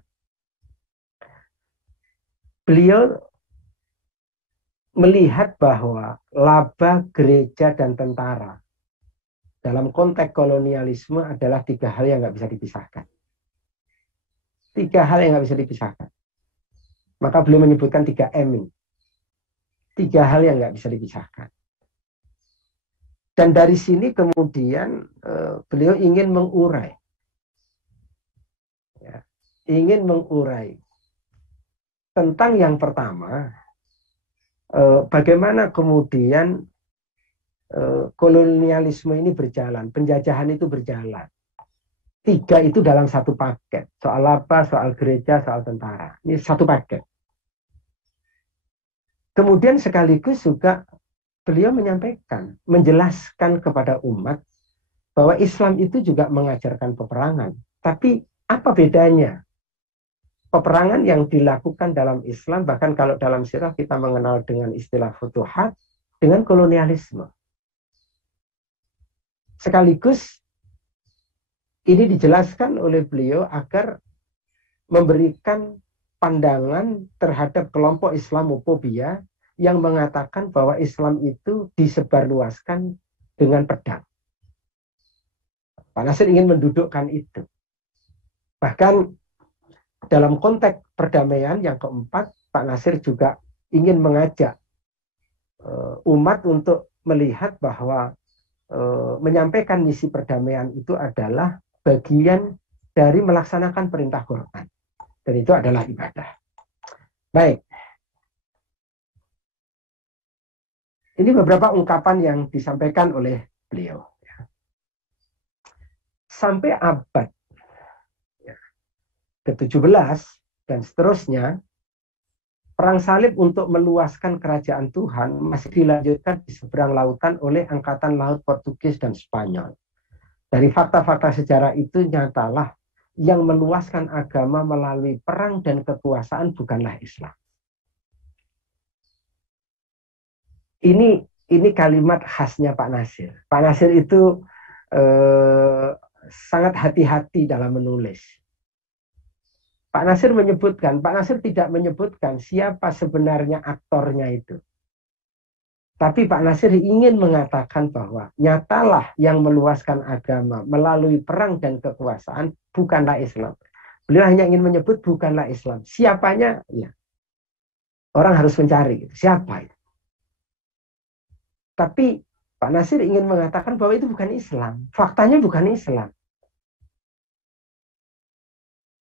beliau melihat bahwa laba gereja dan tentara dalam konteks kolonialisme adalah tiga hal yang nggak bisa dipisahkan. Tiga hal yang nggak bisa dipisahkan. Maka beliau menyebutkan 3M. Tiga hal yang nggak bisa dipisahkan. Dan dari sini kemudian beliau ingin mengurai. Ya, ingin mengurai tentang yang pertama, bagaimana kemudian kolonialisme ini berjalan, penjajahan itu berjalan. Tiga itu dalam satu paket. Soal apa, soal gereja, soal tentara. Ini satu paket. Kemudian sekaligus juga beliau menyampaikan, menjelaskan kepada umat bahwa Islam itu juga mengajarkan peperangan. Tapi apa bedanya? Peperangan yang dilakukan dalam Islam, bahkan kalau dalam sirah kita mengenal dengan istilah futuhat, dengan kolonialisme. Sekaligus ini dijelaskan oleh beliau agar memberikan pandangan terhadap kelompok Islamophobia yang mengatakan bahwa Islam itu disebarluaskan dengan pedang. Pak Nasir ingin mendudukkan itu. Bahkan dalam konteks perdamaian yang keempat, Pak Nasir juga ingin mengajak umat untuk melihat bahwa menyampaikan misi perdamaian itu adalah bagian dari melaksanakan perintah Quran. Dan itu adalah ibadah. Baik. Ini beberapa ungkapan yang disampaikan oleh beliau. Sampai abad ke-17 dan seterusnya, perang salib untuk meluaskan kerajaan Tuhan masih dilanjutkan di seberang lautan oleh Angkatan Laut Portugis dan Spanyol. Dari fakta-fakta sejarah itu nyatalah yang meluaskan agama melalui perang dan kekuasaan bukanlah Islam. Ini kalimat khasnya Pak Nasir. Pak Nasir itu sangat hati-hati dalam menulis. Pak Nasir tidak menyebutkan siapa sebenarnya aktornya itu. Tapi Pak Nasir ingin mengatakan bahwa nyatalah yang meluaskan agama melalui perang dan kekuasaan bukanlah Islam. Beliau hanya ingin menyebut bukanlah Islam. Siapanya? Ya. Orang harus mencari. Siapa itu? Tapi Pak Nasir ingin mengatakan bahwa itu bukan Islam. Faktanya bukan Islam.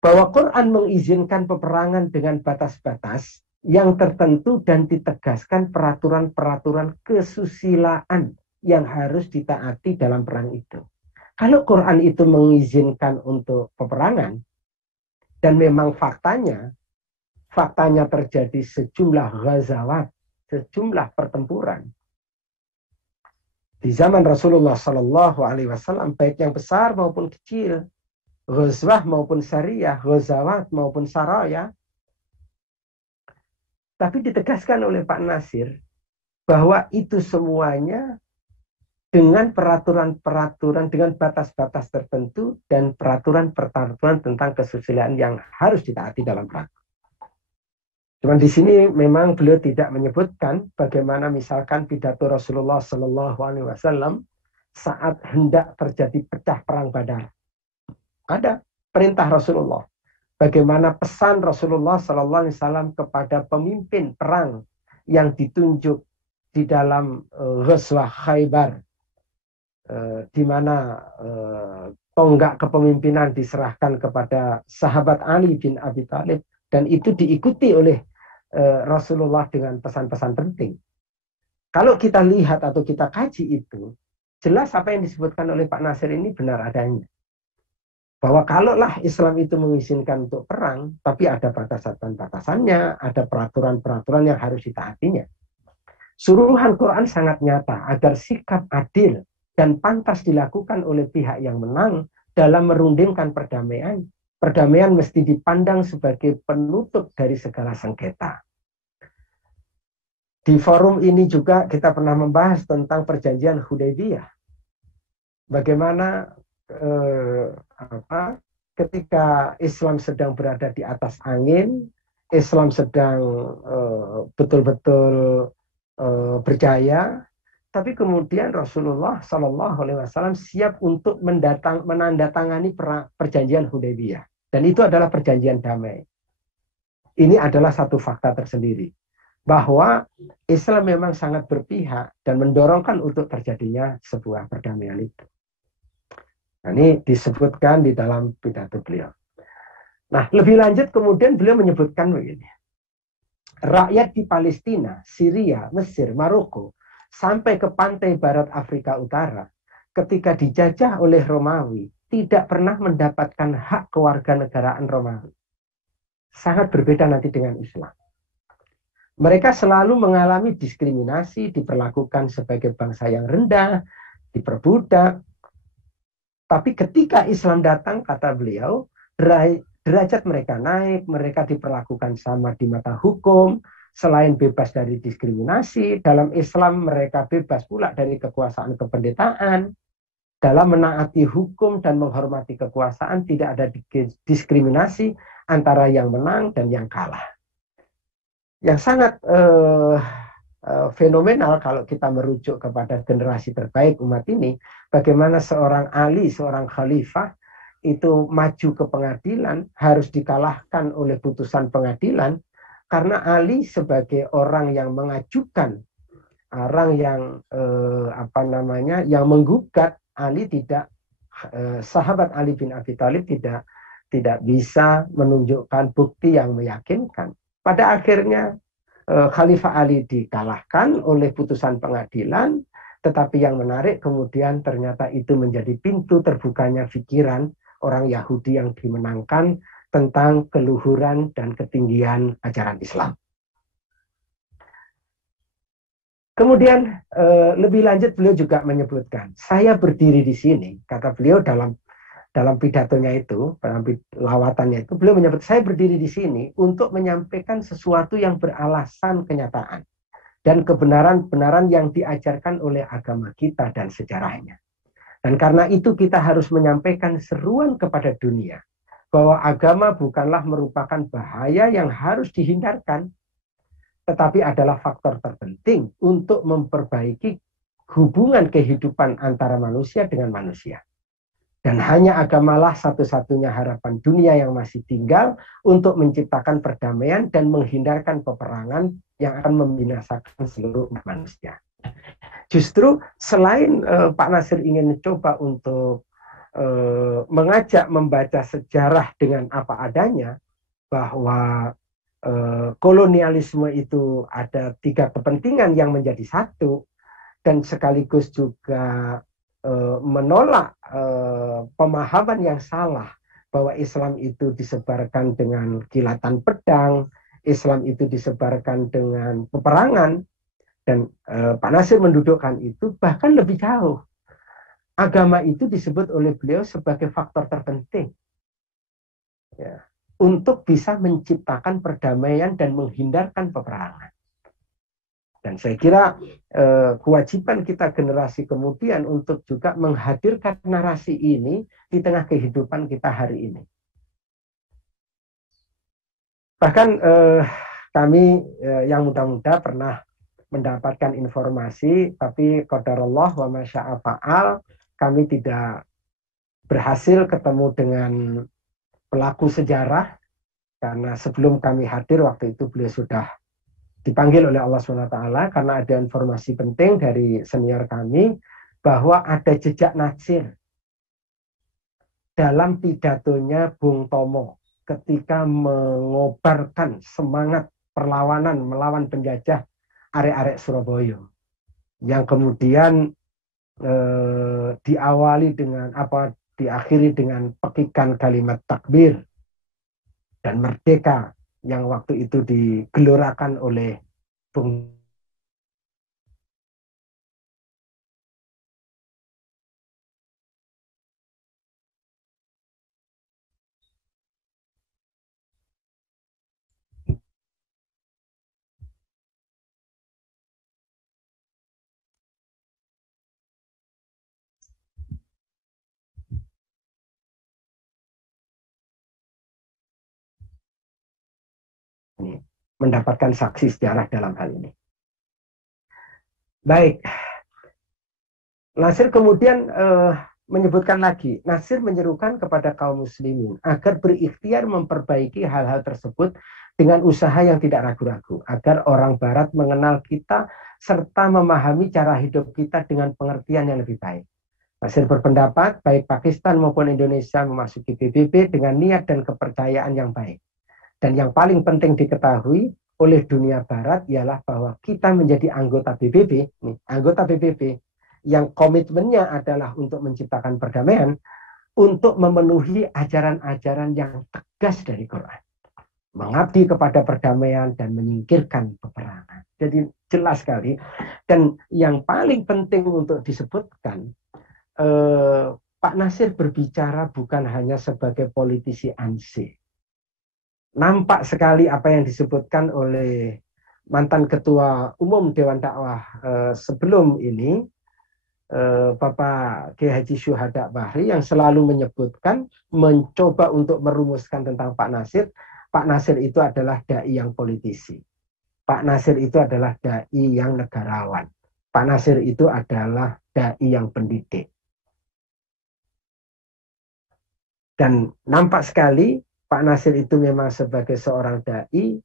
Bahwa Quran mengizinkan peperangan dengan batas-batas yang tertentu dan ditegaskan peraturan-peraturan kesusilaan yang harus ditaati dalam perang itu. Kalau Quran itu mengizinkan untuk peperangan, dan memang faktanya terjadi sejumlah ghazawat, sejumlah pertempuran di zaman Rasulullah Sallallahu Alaihi Wasallam, baik yang besar maupun kecil, ghazwah maupun syariah, ghazawat maupun saraya. Tapi ditegaskan oleh Pak Nasir bahwa itu semuanya dengan peraturan-peraturan, dengan batas-batas tertentu dan peraturan-peraturan tentang kesusilaan yang harus ditaati dalam perang. Cuman di sini memang beliau tidak menyebutkan bagaimana misalkan pidato Rasulullah Sallallahu Alaihi Wasallam saat hendak terjadi pecah perang Badar. Ada perintah Rasulullah. Bagaimana pesan Rasulullah Sallallahu Alaihi Wasallam kepada pemimpin perang yang ditunjuk di dalam Ghazwah Khaybar, di mana tonggak kepemimpinan diserahkan kepada sahabat Ali bin Abi Thalib, dan itu diikuti oleh Rasulullah dengan pesan-pesan penting. Kalau kita lihat atau kita kaji itu, jelas apa yang disebutkan oleh Pak Nasir ini benar adanya. Bahwa kalaulah Islam itu mengizinkan untuk perang, tapi ada batasan-batasannya, ada peraturan-peraturan yang harus ditaatinya. Suruhan Quran sangat nyata agar sikap adil dan pantas dilakukan oleh pihak yang menang dalam merundingkan perdamaian. Perdamaian mesti dipandang sebagai penutup dari segala sengketa. Di forum ini juga kita pernah membahas tentang perjanjian Hudaybiyah. Bagaimana ketika Islam sedang berada di atas angin, Islam sedang betul-betul berjaya, tapi kemudian Rasulullah Shallallahu Alaihi Wasallam siap untuk menandatangani perjanjian Hudaybiyah, dan itu adalah perjanjian damai. Ini adalah satu fakta tersendiri bahwa Islam memang sangat berpihak dan mendorongkan untuk terjadinya sebuah perdamaian itu. Nah, ini disebutkan di dalam pidato beliau. Nah, lebih lanjut kemudian beliau menyebutkan begini. Rakyat di Palestina, Syria, Mesir, Maroko, sampai ke pantai barat Afrika Utara, ketika dijajah oleh Romawi, tidak pernah mendapatkan hak kewarganegaraan Romawi. Sangat berbeda nanti dengan Islam. Mereka selalu mengalami diskriminasi, diperlakukan sebagai bangsa yang rendah, diperbudak. Tapi ketika Islam datang, kata beliau, derajat mereka naik, mereka diperlakukan sama di mata hukum, selain bebas dari diskriminasi, dalam Islam mereka bebas pula dari kekuasaan kependetaan, dalam menaati hukum dan menghormati kekuasaan, tidak ada diskriminasi antara yang menang dan yang kalah. Yang sangat fenomenal kalau kita merujuk kepada generasi terbaik umat ini, bagaimana seorang Ali, seorang khalifah itu maju ke pengadilan harus dikalahkan oleh putusan pengadilan karena Ali sebagai orang yang mengajukan, orang yang yang menggugat, Ali tidak, sahabat Ali bin Abi Thalib tidak bisa menunjukkan bukti yang meyakinkan. Pada akhirnya Khalifah Ali dikalahkan oleh putusan pengadilan, tetapi yang menarik kemudian ternyata itu menjadi pintu terbukanya pikiran orang Yahudi yang dimenangkan tentang keluhuran dan ketinggian ajaran Islam. Kemudian lebih lanjut beliau juga menyebutkan, saya berdiri di sini, kata beliau dalam pidatonya itu, dalam lawatannya itu, beliau menyebut, saya berdiri di sini untuk menyampaikan sesuatu yang beralasan kenyataan dan kebenaran-kebenaran yang diajarkan oleh agama kita dan sejarahnya. Dan karena itu kita harus menyampaikan seruan kepada dunia bahwa agama bukanlah merupakan bahaya yang harus dihindarkan, tetapi adalah faktor terpenting untuk memperbaiki hubungan kehidupan antara manusia dengan manusia. Dan hanya agamalah satu-satunya harapan dunia yang masih tinggal untuk menciptakan perdamaian dan menghindarkan peperangan yang akan membinasakan seluruh manusia. Justru selain Pak Nasir ingin mencoba untuk mengajak membaca sejarah dengan apa adanya, bahwa kolonialisme itu ada 3 kepentingan yang menjadi satu, dan sekaligus juga menolak pemahaman yang salah bahwa Islam itu disebarkan dengan kilatan pedang, Islam itu disebarkan dengan peperangan. Dan Pak Nasir mendudukkan itu bahkan lebih jauh. Agama itu disebut oleh beliau sebagai faktor terpenting ya, untuk bisa menciptakan perdamaian dan menghindarkan peperangan. Dan saya kira kewajiban kita generasi kemudian untuk juga menghadirkan narasi ini di tengah kehidupan kita hari ini. Bahkan kami yang muda-muda pernah mendapatkan informasi, tapi qadarullah wa masya'a fa'al, kami tidak berhasil ketemu dengan pelaku sejarah, karena sebelum kami hadir waktu itu beliau sudah dipanggil oleh Allah SWT karena ada informasi penting dari senior kami bahwa ada jejak Natsir dalam pidatonya Bung Tomo ketika mengobarkan semangat perlawanan melawan penjajah arek-arek Surabaya, yang kemudian diakhiri dengan pekikan kalimat takbir dan merdeka yang waktu itu digelorakan oleh Bung mendapatkan saksi sejarah dalam hal ini. Baik, Nasir kemudian menyebutkan lagi, Nasir menyerukan kepada kaum muslimin agar berikhtiar memperbaiki hal-hal tersebut dengan usaha yang tidak ragu-ragu, agar orang barat mengenal kita serta memahami cara hidup kita dengan pengertian yang lebih baik. Nasir berpendapat baik Pakistan maupun Indonesia memasuki PBB dengan niat dan kepercayaan yang baik. Dan yang paling penting diketahui oleh dunia barat ialah bahwa kita menjadi anggota PBB, anggota PBB yang komitmennya adalah untuk menciptakan perdamaian, untuk memenuhi ajaran-ajaran yang tegas dari Quran. Mengabdi kepada perdamaian dan menyingkirkan peperangan. Jadi jelas sekali. Dan yang paling penting untuk disebutkan, Pak Nasir berbicara bukan hanya sebagai politisi ansih. Nampak sekali apa yang disebutkan oleh mantan Ketua Umum Dewan Dakwah sebelum ini, Bapak Kiai Haji Syuhada Bahri, yang selalu menyebutkan, mencoba untuk merumuskan tentang Pak Nasir. Pak Nasir itu adalah dai yang politisi. Pak Nasir itu adalah dai yang negarawan. Pak Nasir itu adalah dai yang pendidik. Dan nampak sekali Pak Nasir itu memang sebagai seorang dai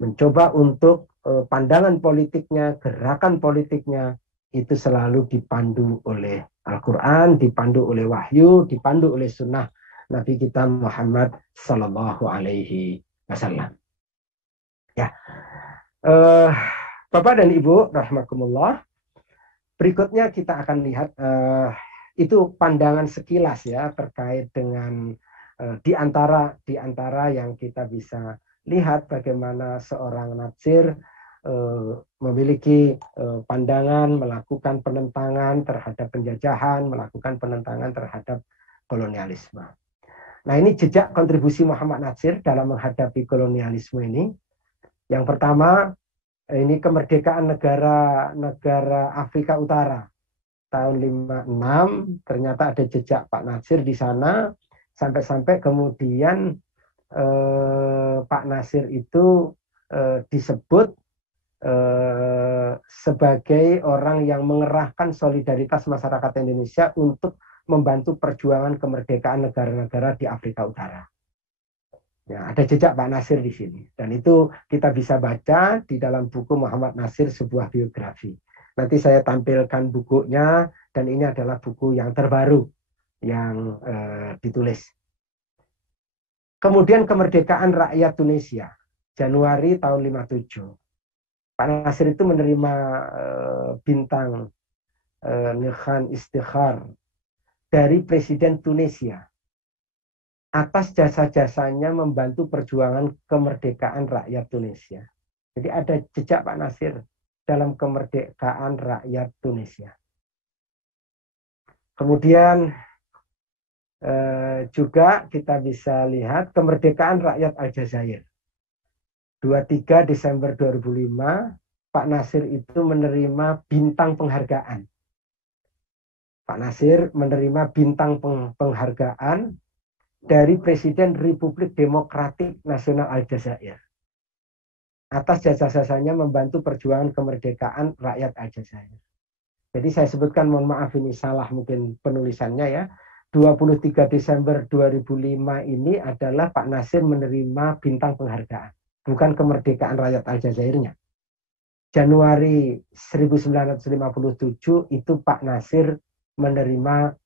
mencoba untuk pandangan politiknya, gerakan politiknya itu selalu dipandu oleh Al-Quran, dipandu oleh wahyu, dipandu oleh sunnah Nabi kita Muhammad Sallallahu Alaihi Wasallam. Ya, Bapak dan Ibu, rahimakumullah. Berikutnya kita akan lihat itu pandangan sekilas ya terkait dengan di antara yang kita bisa lihat bagaimana seorang Natsir memiliki pandangan, melakukan penentangan terhadap penjajahan, melakukan penentangan terhadap kolonialisme. Nah, ini jejak kontribusi Muhammad Natsir dalam menghadapi kolonialisme ini. Yang pertama, ini kemerdekaan negara Afrika Utara tahun 56, ternyata ada jejak Pak Natsir di sana. Sampai-sampai kemudian Pak Nasir itu disebut sebagai orang yang mengerahkan solidaritas masyarakat Indonesia untuk membantu perjuangan kemerdekaan negara-negara di Afrika Utara. Ya, ada jejak Pak Nasir di sini. Dan itu kita bisa baca di dalam buku Muhammad Nasir, sebuah biografi. Nanti saya tampilkan bukunya, dan ini adalah buku yang terbaru yang ditulis. Kemudian kemerdekaan rakyat Tunisia, Januari tahun 57. Pak Nasir itu menerima bintang Nikhan Istikhar dari Presiden Tunisia atas jasa-jasanya membantu perjuangan kemerdekaan rakyat Tunisia. Jadi ada jejak Pak Nasir dalam kemerdekaan rakyat Tunisia. Kemudian juga kita bisa lihat kemerdekaan rakyat Aljazair. 23 Desember 2005, Pak Nasir itu menerima bintang penghargaan. Pak Nasir menerima bintang penghargaan dari Presiden Republik Demokratik Nasional Aljazair atas jasa-jasanya membantu perjuangan kemerdekaan rakyat Aljazair. Jadi saya sebutkan, mohon maaf ini salah mungkin penulisannya ya. 23 Desember 2005 ini adalah Pak Nasir menerima bintang penghargaan, bukan kemerdekaan rakyat Aljazairnya. Januari 1957 itu Pak Nasir menerima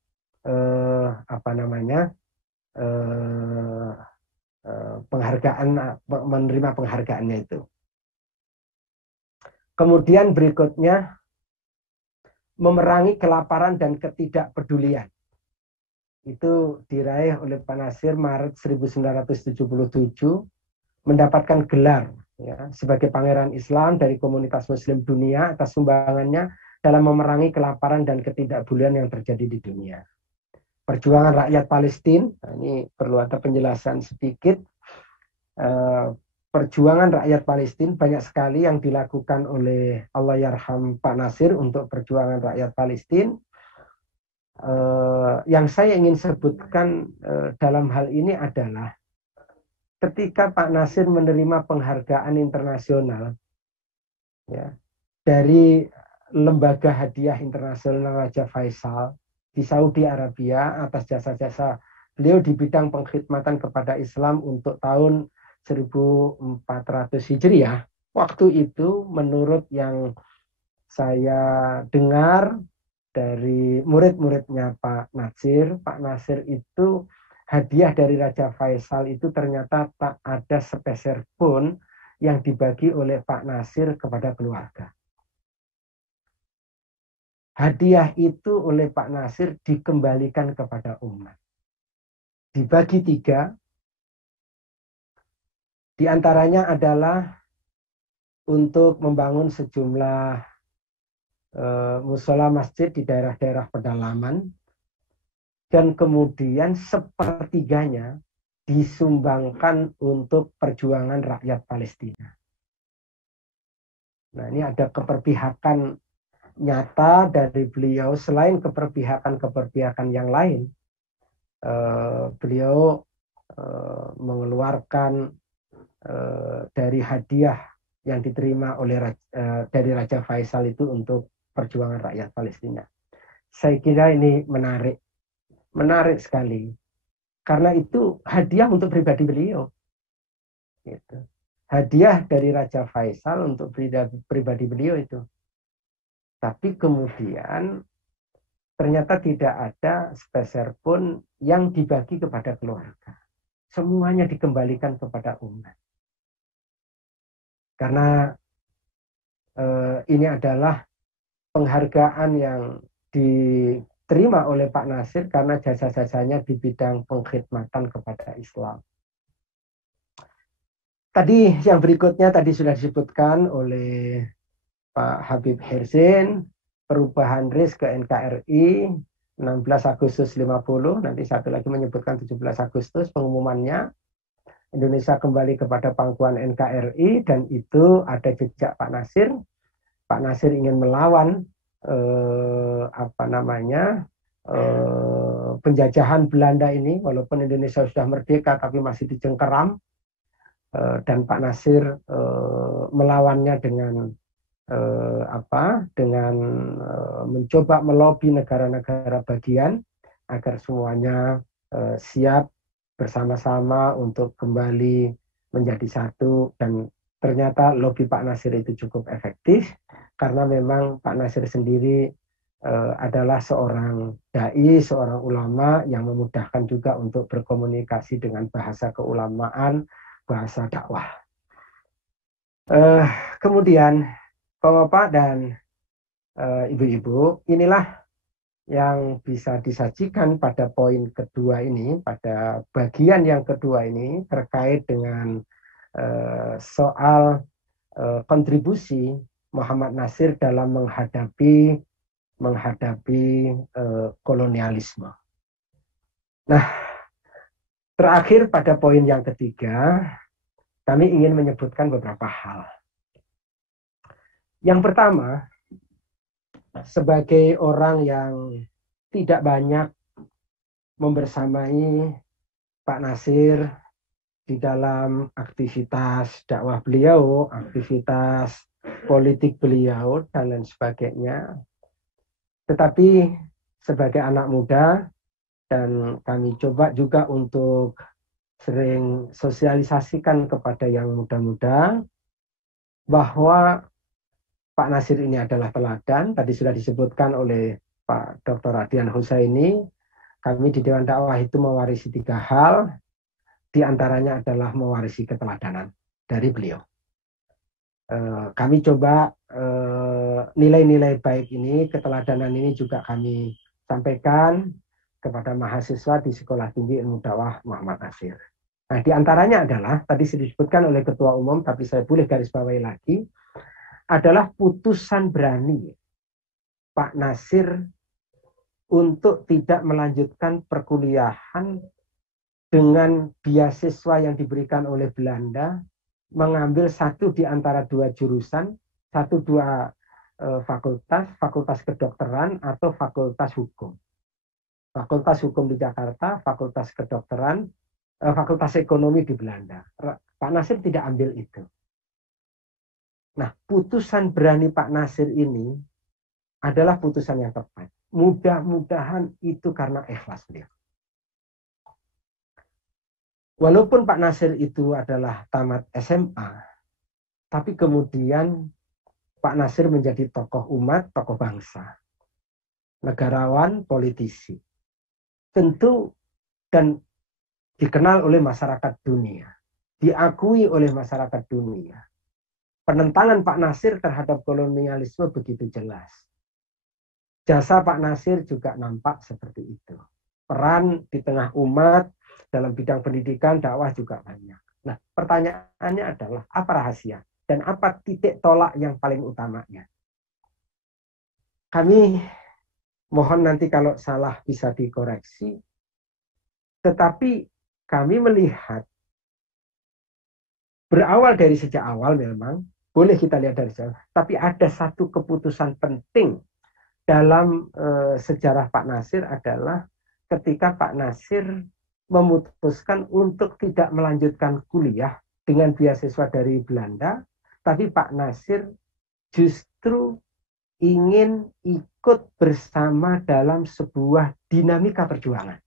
menerima penghargaannya itu. Kemudian berikutnya memerangi kelaparan dan ketidakpedulian. Itu diraih oleh Pak Nasir Maret 1977, mendapatkan gelar ya, sebagai Pangeran Islam dari komunitas Muslim dunia atas sumbangannya dalam memerangi kelaparan dan ketidakpedulian yang terjadi di dunia. Perjuangan rakyat Palestina, ini perlu ada penjelasan sedikit. Perjuangan rakyat Palestina banyak sekali yang dilakukan oleh Allahyarham Pak Nasir untuk perjuangan rakyat Palestina. Yang saya ingin sebutkan dalam hal ini adalah ketika Pak Nasir menerima penghargaan internasional ya, dari Lembaga Hadiah Internasional Raja Faisal di Saudi Arabia atas jasa-jasa beliau di bidang pengkhidmatan kepada Islam untuk tahun 1400 Hijriah. Waktu itu menurut yang saya dengar dari murid-muridnya Pak Nasir itu hadiah dari Raja Faisal itu ternyata tak ada sepeser pun yang dibagi oleh Pak Nasir kepada keluarga. Hadiah itu oleh Pak Nasir dikembalikan kepada umat. Dibagi 3, di antaranya adalah untuk membangun sejumlah musola masjid di daerah-daerah pedalaman, dan kemudian sepertiganya disumbangkan untuk perjuangan rakyat Palestina. Nah, ini ada keperpihakan nyata dari beliau selain keperpihakan yang lain. Beliau mengeluarkan dari hadiah yang diterima oleh dari Raja Faisal itu untuk perjuangan rakyat Palestina. Saya kira ini menarik sekali, karena itu hadiah untuk pribadi beliau. Gitu. Hadiah dari Raja Faisal untuk pribadi beliau itu. Tapi kemudian ternyata tidak ada sepeser pun yang dibagi kepada keluarga. Semuanya dikembalikan kepada umat. Karena ini adalah penghargaan yang diterima oleh Pak Nasir karena jasa-jasanya di bidang pengkhidmatan kepada Islam. Tadi yang berikutnya tadi sudah disebutkan oleh Pak Habib Hirzin, perubahan RIS ke NKRI 16 Agustus 50, nanti satu lagi menyebutkan 17 Agustus pengumumannya. Indonesia kembali kepada pangkuan NKRI, dan itu ada jejak Pak Nasir. Pak Nasir ingin melawan penjajahan Belanda ini, walaupun Indonesia sudah merdeka tapi masih dicengkeram, dan Pak Nasir melawannya dengan mencoba melobi negara-negara bagian agar semuanya siap bersama-sama untuk kembali menjadi satu, dan ternyata lobi Pak Nasir itu cukup efektif karena memang Pak Nasir sendiri adalah seorang dai, seorang ulama yang memudahkan juga untuk berkomunikasi dengan bahasa keulamaan, bahasa dakwah. Kemudian Bapak dan Ibu-ibu, inilah yang bisa disajikan pada poin kedua ini, pada bagian yang kedua ini terkait dengan soal kontribusi Muhammad Nasir dalam menghadapi kolonialisme. Nah, terakhir pada poin yang ketiga, kami ingin menyebutkan beberapa hal. Yang pertama, sebagai orang yang tidak banyak membersamai Pak Nasir di dalam aktivitas dakwah beliau, aktivitas politik beliau, dan lain sebagainya. Tetapi sebagai anak muda dan kami coba juga untuk sering sosialisasikan kepada yang muda-muda bahwa Pak Nasir ini adalah teladan. Tadi sudah disebutkan oleh Pak Dr. Adian Husaini, kami di Dewan Dakwah itu mewarisi 3 hal, di antaranya adalah mewarisi keteladanan dari beliau. Kami coba nilai-nilai baik ini, keteladanan ini juga kami sampaikan kepada mahasiswa di Sekolah Tinggi Ilmu Dakwah Muhammad Nasir. Nah, di antaranya adalah, tadi sudah disebutkan oleh Ketua Umum, tapi saya boleh garis bawahi lagi, adalah putusan berani Pak Nasir untuk tidak melanjutkan perkuliahan dengan beasiswa yang diberikan oleh Belanda, mengambil satu di antara 2 jurusan, 1-2 fakultas, fakultas kedokteran atau fakultas hukum. Fakultas hukum di Jakarta, fakultas kedokteran, fakultas ekonomi di Belanda. Pak Nasir tidak ambil itu. Nah, putusan berani Pak Nasir ini adalah putusan yang tepat. Mudah-mudahan itu karena ikhlas beliau. Walaupun Pak Nasir itu adalah tamat SMA, tapi kemudian Pak Nasir menjadi tokoh umat, tokoh bangsa, negarawan, politisi. Tentu dan dikenal oleh masyarakat dunia, diakui oleh masyarakat dunia. Penentangan Pak Nasir terhadap kolonialisme begitu jelas. Jasa Pak Nasir juga nampak seperti itu. Peran di tengah umat dalam bidang pendidikan, dakwah juga banyak. Nah, pertanyaannya adalah apa rahasia dan apa titik tolak yang paling utamanya? Kami mohon nanti kalau salah bisa dikoreksi. Tetapi kami melihat berawal dari sejak awal memang, boleh kita lihat dari sejak awal, tapi ada satu keputusan penting dalam sejarah Pak Nasir adalah ketika Pak Nasir memutuskan untuk tidak melanjutkan kuliah dengan beasiswa dari Belanda, tapi Pak Nasir justru ingin ikut bersama dalam sebuah dinamika perjuangan.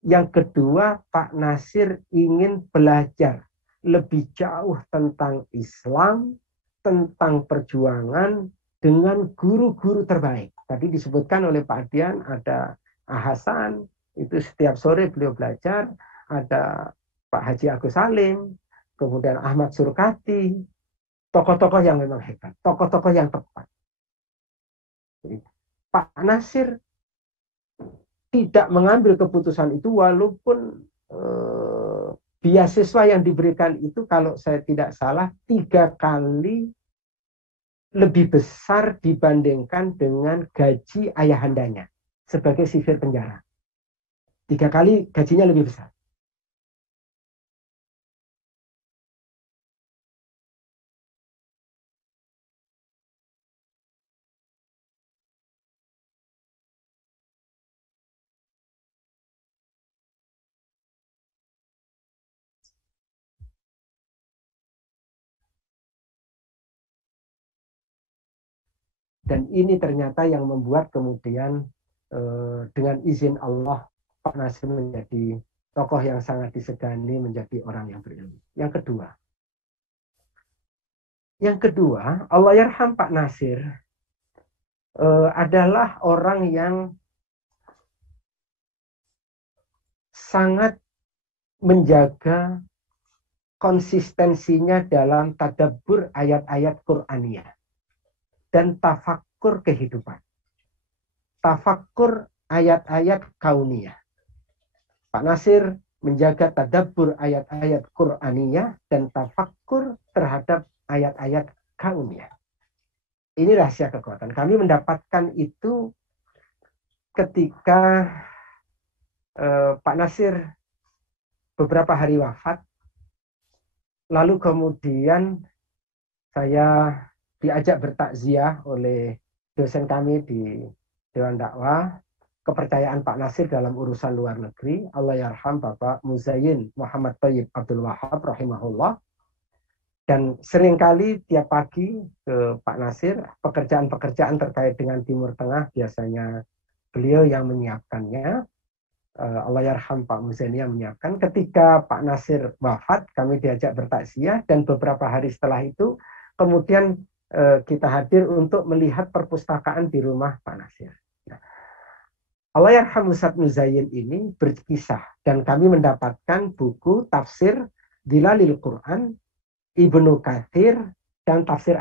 Yang kedua, Pak Nasir ingin belajar lebih jauh tentang Islam, tentang perjuangan dengan guru-guru terbaik. Tadi disebutkan oleh Pak Adian, ada Hasan, itu setiap sore beliau belajar, ada Pak Haji Agus Salim, kemudian Ahmad Surkati, tokoh-tokoh yang memang hebat, tokoh-tokoh yang tepat. Pak Nasir tidak mengambil keputusan itu walaupun beasiswa yang diberikan itu kalau saya tidak salah 3 kali lebih besar dibandingkan dengan gaji ayahandanya sebagai sipir penjara. 3 kali gajinya lebih besar. Dan ini ternyata yang membuat kemudian dengan izin Allah Pak Nasir menjadi tokoh yang sangat disegani, menjadi orang yang berilmu. Yang kedua, Allah yarham Pak Nasir adalah orang yang sangat menjaga konsistensinya dalam tadabbur ayat-ayat Qur'aniyah dan tafakkur kehidupan. Tafakkur ayat-ayat kauniyah. Pak Nasir menjaga tadabbur ayat-ayat Qur'aniyah dan tafakkur terhadap ayat-ayat kauniyah. Ini rahasia kekuatan. Kami mendapatkan itu ketika Pak Nasir beberapa hari wafat. Lalu kemudian saya diajak bertakziah oleh dosen kami di Dewan Dakwah, kepercayaan Pak Nasir dalam urusan luar negeri, Allah yarham Bapak Muzayyin Muhammad Thayyib Abdul Wahab rahimahullah. Dan seringkali tiap pagi ke Pak Nasir, pekerjaan-pekerjaan terkait dengan Timur Tengah biasanya beliau yang menyiapkannya. Allah yarham Pak Muzaini yang menyiapkan. Ketika Pak Nasir wafat, kami diajak bertaksiah, dan beberapa hari setelah itu kemudian kita hadir untuk melihat perpustakaan di rumah Pak Nasir. Nah, Allah yarham Ustadz Muzayyin ini berkisah, dan kami mendapatkan buku tafsir Dilalil Quran, Ibnu Katsir, dan tafsir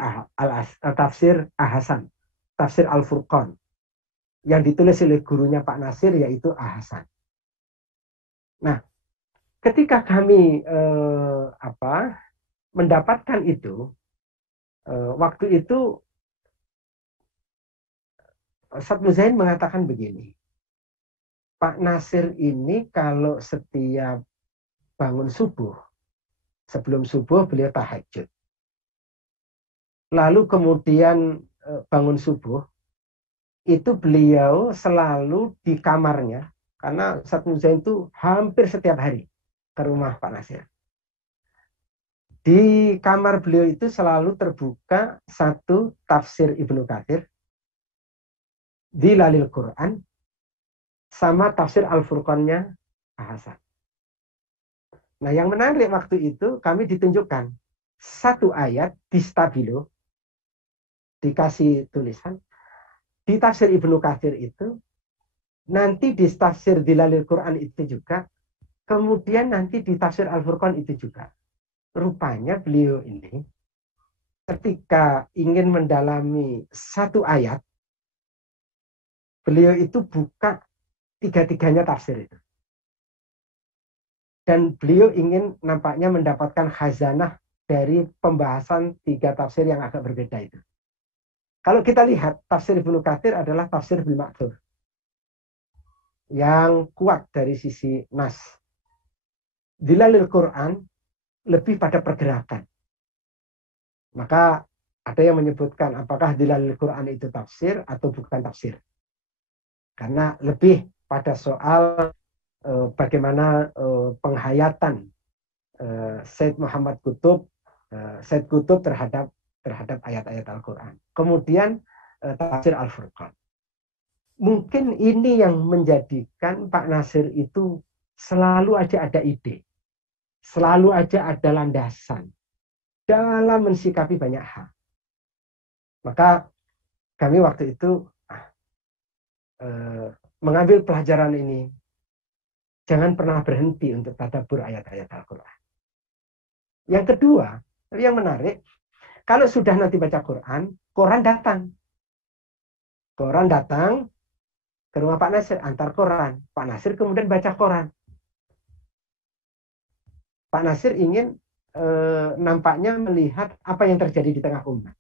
Ahasan, tafsir Al-Furqan, yang ditulis oleh gurunya Pak Nasir, yaitu Ahasan. Nah, ketika kami mendapatkan itu, waktu itu Ustadz Muzayyin mengatakan begini, Pak Nasir ini kalau setiap bangun subuh, sebelum subuh beliau tahajud. Lalu kemudian bangun subuh, itu beliau selalu di kamarnya, karena Ustadz Muzayyin itu hampir setiap hari ke rumah Pak Nasir. Di kamar beliau itu selalu terbuka satu tafsir Ibnu Katsir, Dilalil Quran, sama tafsir Al-Furqannya Ahasan. Nah, yang menarik waktu itu kami ditunjukkan satu ayat di stabilo, dikasih tulisan, di tafsir Ibnu Katsir itu, nanti di tafsir Dilalil Quran itu juga, kemudian nanti di tafsir Al-Furqan itu juga. Rupanya beliau ini ketika ingin mendalami satu ayat, beliau itu buka tiga-tiganya tafsir itu. Dan beliau ingin nampaknya mendapatkan khazanah dari pembahasan tiga tafsir yang agak berbeda itu. Kalau kita lihat, tafsir Ibnu Katsir adalah tafsir bil ma'thur, yang kuat dari sisi nas. Dilalil Quran lebih pada pergerakan. Maka ada yang menyebutkan apakah Dilalil Quran itu tafsir atau bukan tafsir. Karena lebih pada soal bagaimana penghayatan Said Muhammad Qutb, Said Qutb terhadap ayat-ayat Al-Quran. Kemudian tafsir Al-Furqan. Mungkin ini yang menjadikan Pak Nasir itu selalu aja ada ide, selalu aja ada landasan dalam mensikapi banyak hal. Maka kami waktu itu mengambil pelajaran ini, jangan pernah berhenti untuk tadabbur ayat-ayat Al-Quran. Yang kedua, yang menarik, kalau sudah nanti baca Quran, Quran datang. Quran datang ke rumah Pak Nasir, antar Quran. Pak Nasir kemudian baca Quran. Pak Nasir ingin nampaknya melihat apa yang terjadi di tengah umat.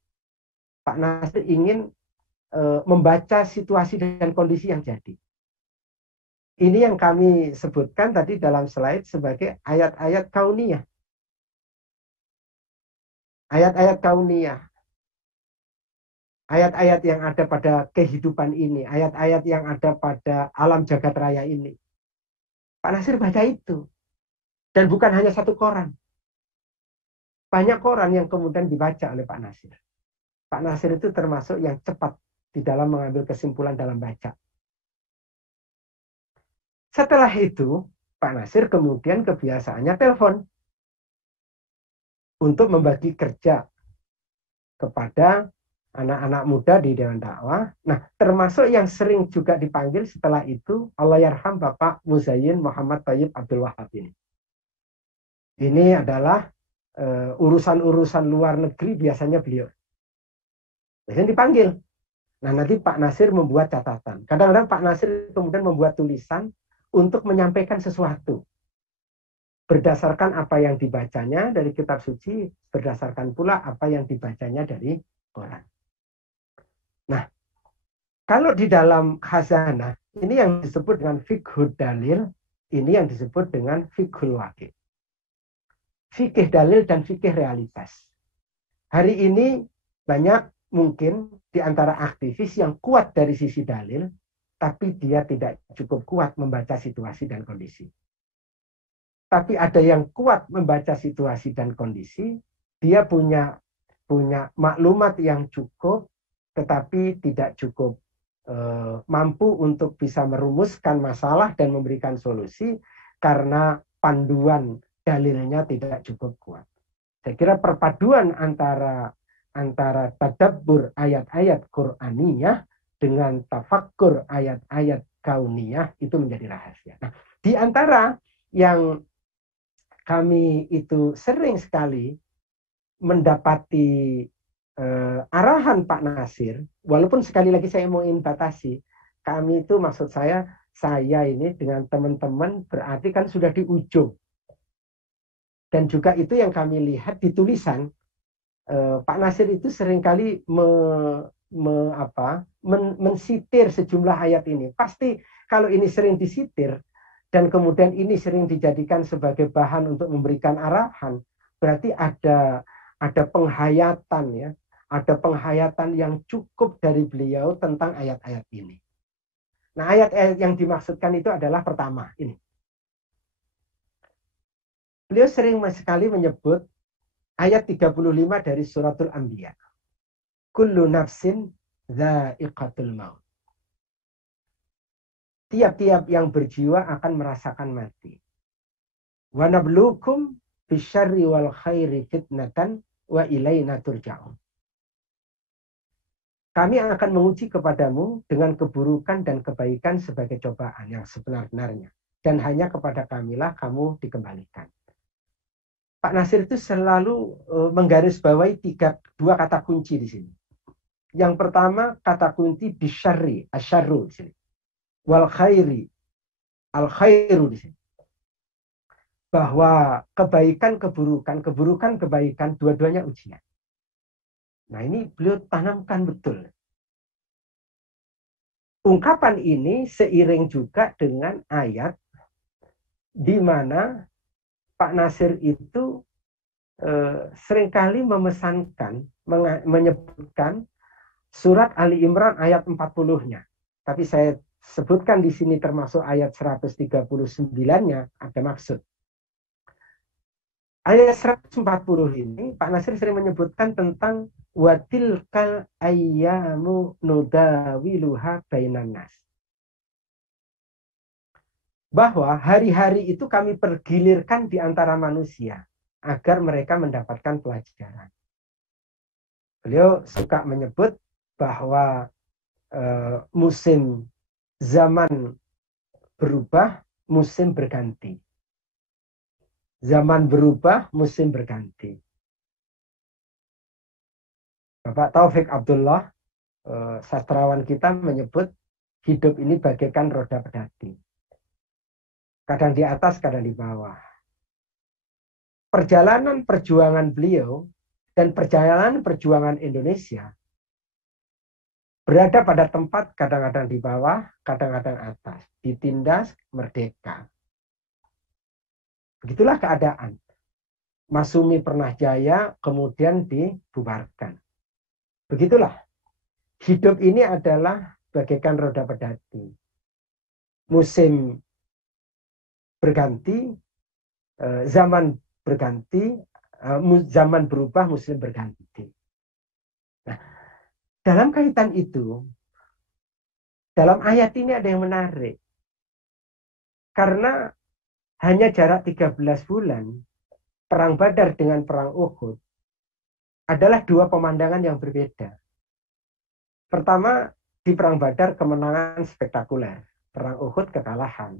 Pak Nasir ingin membaca situasi dan kondisi yang jadi. Ini yang kami sebutkan tadi dalam slide sebagai ayat-ayat kauniyah. Ayat-ayat kauniyah. Ayat-ayat yang ada pada kehidupan ini, ayat-ayat yang ada pada alam jagat raya ini. Pak Nasir baca itu. Dan bukan hanya satu koran. Banyak koran yang kemudian dibaca oleh Pak Nasir. Pak Nasir itu termasuk yang cepat di dalam mengambil kesimpulan dalam baca. Setelah itu, Pak Nasir kemudian kebiasaannya telepon untuk membagi kerja kepada anak-anak muda di Dewan Dakwah. Nah, termasuk yang sering juga dipanggil setelah itu, Allahyarham Bapak Muzayyin Muhammad Thayyib Abdul Wahab ini. Ini adalah urusan-urusan luar negeri biasanya beliau. Biasanya dipanggil. Nah, nanti Pak Nasir membuat catatan. Kadang-kadang Pak Nasir kemudian membuat tulisan untuk menyampaikan sesuatu. Berdasarkan apa yang dibacanya dari kitab suci, berdasarkan pula apa yang dibacanya dari Quran. Nah, kalau di dalam khazanah, ini yang disebut dengan fiqhud dalil, ini yang disebut dengan fiqhul waqi'. Fikih dalil dan fikih realitas. Hari ini banyak mungkin di antara aktivis yang kuat dari sisi dalil, tapi dia tidak cukup kuat membaca situasi dan kondisi. Tapi ada yang kuat membaca situasi dan kondisi, dia punya maklumat yang cukup, tetapi tidak cukup mampu untuk bisa merumuskan masalah dan memberikan solusi karena panduan dalilnya tidak cukup kuat. Saya kira perpaduan antara tadabbur ayat-ayat Qur'aniyah dengan tafakkur ayat-ayat kauniyah itu menjadi rahasia. Nah, di antara yang kami itu sering sekali mendapati arahan Pak Nasir, walaupun sekali lagi saya mau batasi, kami itu maksud saya ini dengan teman-teman berarti kan sudah di ujung. Dan juga itu yang kami lihat di tulisan, Pak Nasir itu seringkali mensitir sejumlah ayat ini. Pasti kalau ini sering disitir, dan kemudian ini sering dijadikan sebagai bahan untuk memberikan arahan, berarti ada penghayatan ya, ada penghayatan yang cukup dari beliau tentang ayat-ayat ini. Nah, ayat-ayat yang dimaksudkan itu adalah pertama ini. Beliau sering sekali menyebut ayat 35 dari suratul Anbiya. Kullu nafsin dha'iqatul maut. Tiap-tiap yang berjiwa akan merasakan mati. Wa nabluukum bisyarri wal khairi fitnatan wa ilaina turja'un. Kami akan menguji kepadamu dengan keburukan dan kebaikan sebagai cobaan yang sebenar-benarnya. Dan hanya kepada kamilah kamu dikembalikan. Pak Nasir itu selalu menggarisbawahi dua kata kunci di sini. Yang pertama kata kunci bisyarri, asyarru di sini. Wal khairi, al khairu di sini. Bahwa kebaikan, keburukan, kebaikan, dua-duanya ujian. Nah, ini beliau tanamkan betul. Ungkapan ini seiring juga dengan ayat di mana Pak Nasir itu seringkali menyebutkan surat Ali Imran ayat 40-nya. Tapi saya sebutkan di sini termasuk ayat 139-nya ada maksud. Ayat 140 ini Pak Nasir sering menyebutkan tentang watilkal ayyamu nudawiluha bainan nas. Bahwa hari-hari itu kami pergilirkan di antara manusia agar mereka mendapatkan pelajaran. Beliau suka menyebut bahwa musim zaman berubah, musim berganti. Zaman berubah, musim berganti. Bapak Taufik Abdullah, sastrawan kita menyebut hidup ini bagaikan roda pedati. Kadang di atas, kadang di bawah. Perjalanan perjuangan beliau dan perjalanan perjuangan Indonesia berada pada tempat kadang-kadang di bawah, kadang-kadang atas. Ditindas, merdeka. Begitulah keadaan. Masumi pernah jaya, kemudian dibubarkan. Begitulah. Hidup ini adalah bagaikan roda pedati. Musim berganti, zaman berganti, zaman berubah, musim berganti. Nah, dalam kaitan itu, dalam ayat ini ada yang menarik. Karena hanya jarak 13 bulan, Perang Badar dengan Perang Uhud adalah dua pemandangan yang berbeda. Pertama, di Perang Badar kemenangan spektakuler. Perang Uhud kekalahan.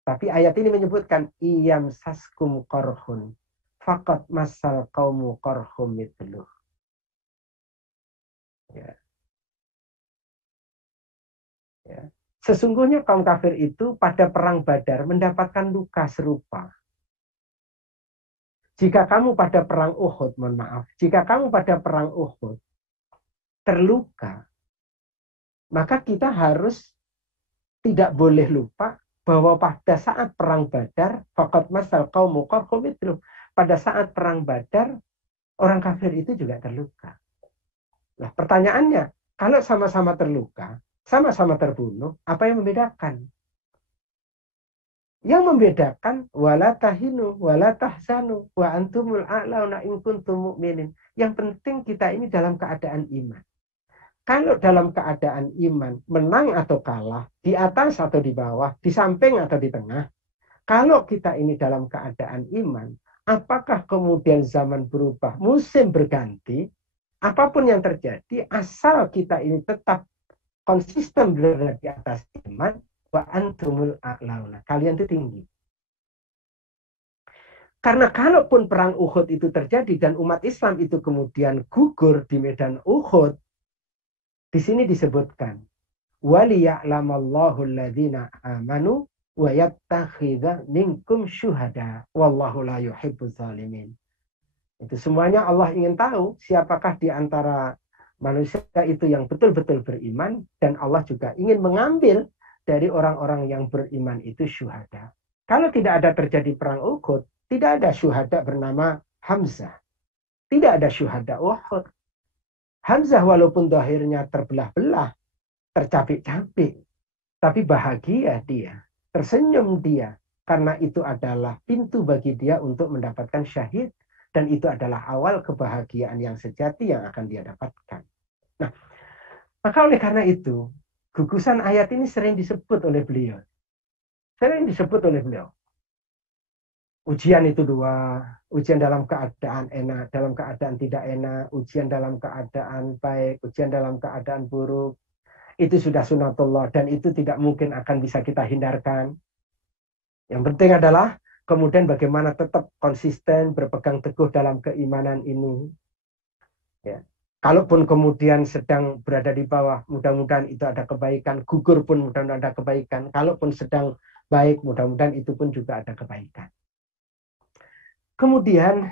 Tapi ayat ini menyebutkan, iyam saskum korhun, faqat masal qaumu korhum mitluh. Ya. Ya. Sesungguhnya kaum kafir itu pada Perang Badar mendapatkan luka serupa. Jika kamu pada Perang Uhud, mohon maaf, jika kamu pada Perang Uhud terluka, maka kita harus tidak boleh lupa bahwa pada saat Perang Badar, faqat masal qaumu qarhum mitluh, pada saat Perang Badar, orang kafir itu juga terluka. Nah, pertanyaannya, kalau sama-sama terluka, sama-sama terbunuh, apa yang membedakan? Yang membedakan wala tahinu wala tahzanu wa antumul a'launa in kuntum mu'minin. Yang penting kita ini dalam keadaan iman. Kalau dalam keadaan iman, menang atau kalah, di atas atau di bawah, di samping atau di tengah, kalau kita ini dalam keadaan iman, apakah kemudian zaman berubah, musim berganti, apapun yang terjadi, asal kita ini tetap konsisten berada di atas iman, wa antumul a'launa. Kalian itu tinggi. Karena kalaupun perang Uhud itu terjadi dan umat Islam itu kemudian gugur di medan Uhud, di sini disebutkan waliya'lamallahu alladhina amanu wa yattakhidha minkum syuhada wallahu la yuhibbuz zalimin. Itu semuanya Allah ingin tahu siapakah di antara manusia itu yang betul-betul beriman, dan Allah juga ingin mengambil dari orang-orang yang beriman itu syuhada. Kalau tidak ada terjadi perang Uhud, tidak ada syuhada bernama Hamzah. Tidak ada syuhada Uhud. Hamzah walaupun zahirnya terbelah-belah, tercapik-capik, tapi bahagia dia, tersenyum dia, karena itu adalah pintu bagi dia untuk mendapatkan syahid, dan itu adalah awal kebahagiaan yang sejati yang akan dia dapatkan. Nah, maka oleh karena itu, gugusan ayat ini sering disebut oleh beliau. Sering disebut oleh beliau. Ujian itu dua, ujian dalam keadaan enak, dalam keadaan tidak enak, ujian dalam keadaan baik, ujian dalam keadaan buruk. Itu sudah sunatullah dan itu tidak mungkin akan bisa kita hindarkan. Yang penting adalah kemudian bagaimana tetap konsisten berpegang teguh dalam keimanan ini. Ya. Kalaupun kemudian sedang berada di bawah, mudah-mudahan itu ada kebaikan. Gugur pun mudah-mudahan ada kebaikan. Kalaupun sedang baik, mudah-mudahan itu pun juga ada kebaikan. Kemudian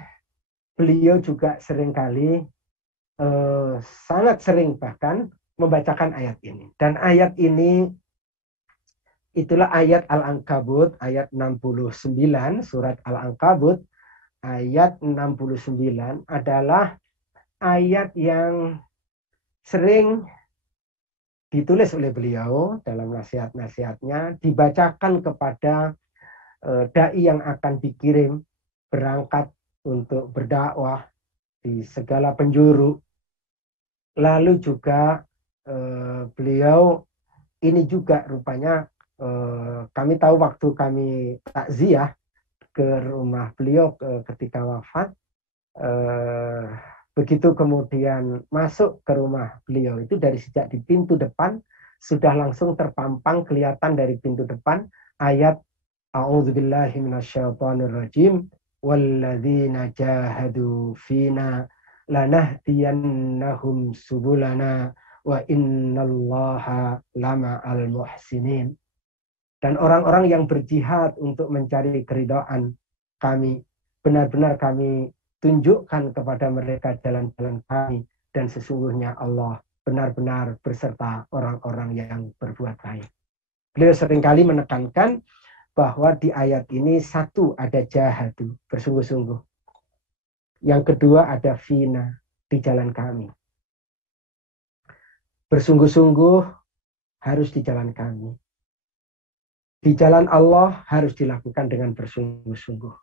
beliau juga seringkali, sangat sering bahkan membacakan ayat ini. Dan ayat ini itulah ayat Al-Ankabut, ayat 69, surat Al-Ankabut, ayat 69 adalah ayat yang sering ditulis oleh beliau dalam nasihat-nasihatnya, dibacakan kepada dai yang akan dikirim berangkat untuk berdakwah di segala penjuru. Lalu juga beliau ini juga rupanya kami tahu waktu kami takziah ke rumah beliau ketika wafat, begitu kemudian masuk ke rumah beliau itu dari sejak di pintu depan sudah langsung terpampang kelihatan dari pintu depan ayat A'udzubillahi minasyaitonirrajim walladzina jahadu fina lanahdiyannahum subulana wa innallaha lama'al muhsinin. Dan orang-orang yang berjihad untuk mencari keridhaan kami, benar-benar kami tunjukkan kepada mereka jalan-jalan kami, dan sesungguhnya Allah benar-benar berserta orang-orang yang berbuat baik. Beliau seringkali menekankan bahwa di ayat ini satu ada jahadu, bersungguh-sungguh. Yang kedua ada fina, di jalan kami. Bersungguh-sungguh harus di jalan kami. Di jalan Allah harus dilakukan dengan bersungguh-sungguh.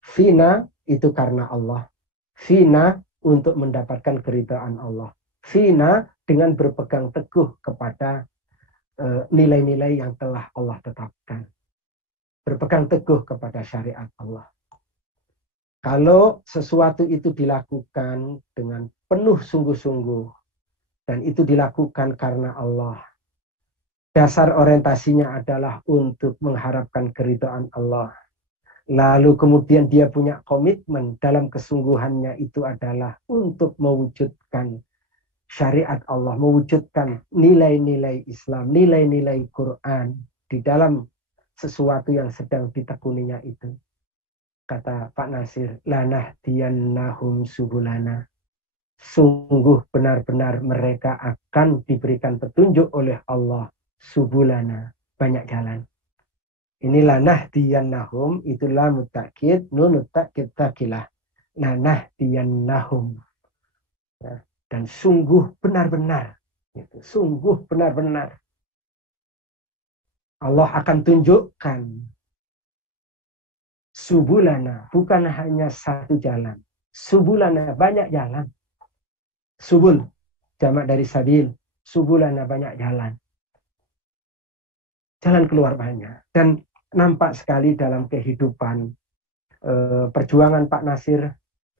Fina itu karena Allah. Fina untuk mendapatkan keridhaan Allah. Fina dengan berpegang teguh kepada nilai-nilai yang telah Allah tetapkan. Berpegang teguh kepada syariat Allah. Kalau sesuatu itu dilakukan dengan penuh sungguh-sungguh dan itu dilakukan karena Allah, dasar orientasinya adalah untuk mengharapkan keridhaan Allah. Lalu kemudian dia punya komitmen dalam kesungguhannya itu adalah untuk mewujudkan syariat Allah, mewujudkan nilai-nilai Islam, nilai-nilai Quran di dalam sesuatu yang sedang ditekuninya itu. Kata Pak Nasir, lanahdiyannahum subulana. Sungguh benar-benar mereka akan diberikan petunjuk oleh Allah. Subulana, banyak jalan. Inilah nahdiyannahum, itulah mutakid, nunut takid takilah. Nahdiyannahum. Ya, dan sungguh benar-benar. Sungguh benar-benar. Allah akan tunjukkan subulana, bukan hanya satu jalan. Subulana, banyak jalan. Subul, jamak dari sabil. Subulana, banyak jalan. Jalan keluar banyak. Dan nampak sekali dalam kehidupan perjuangan Pak Nasir,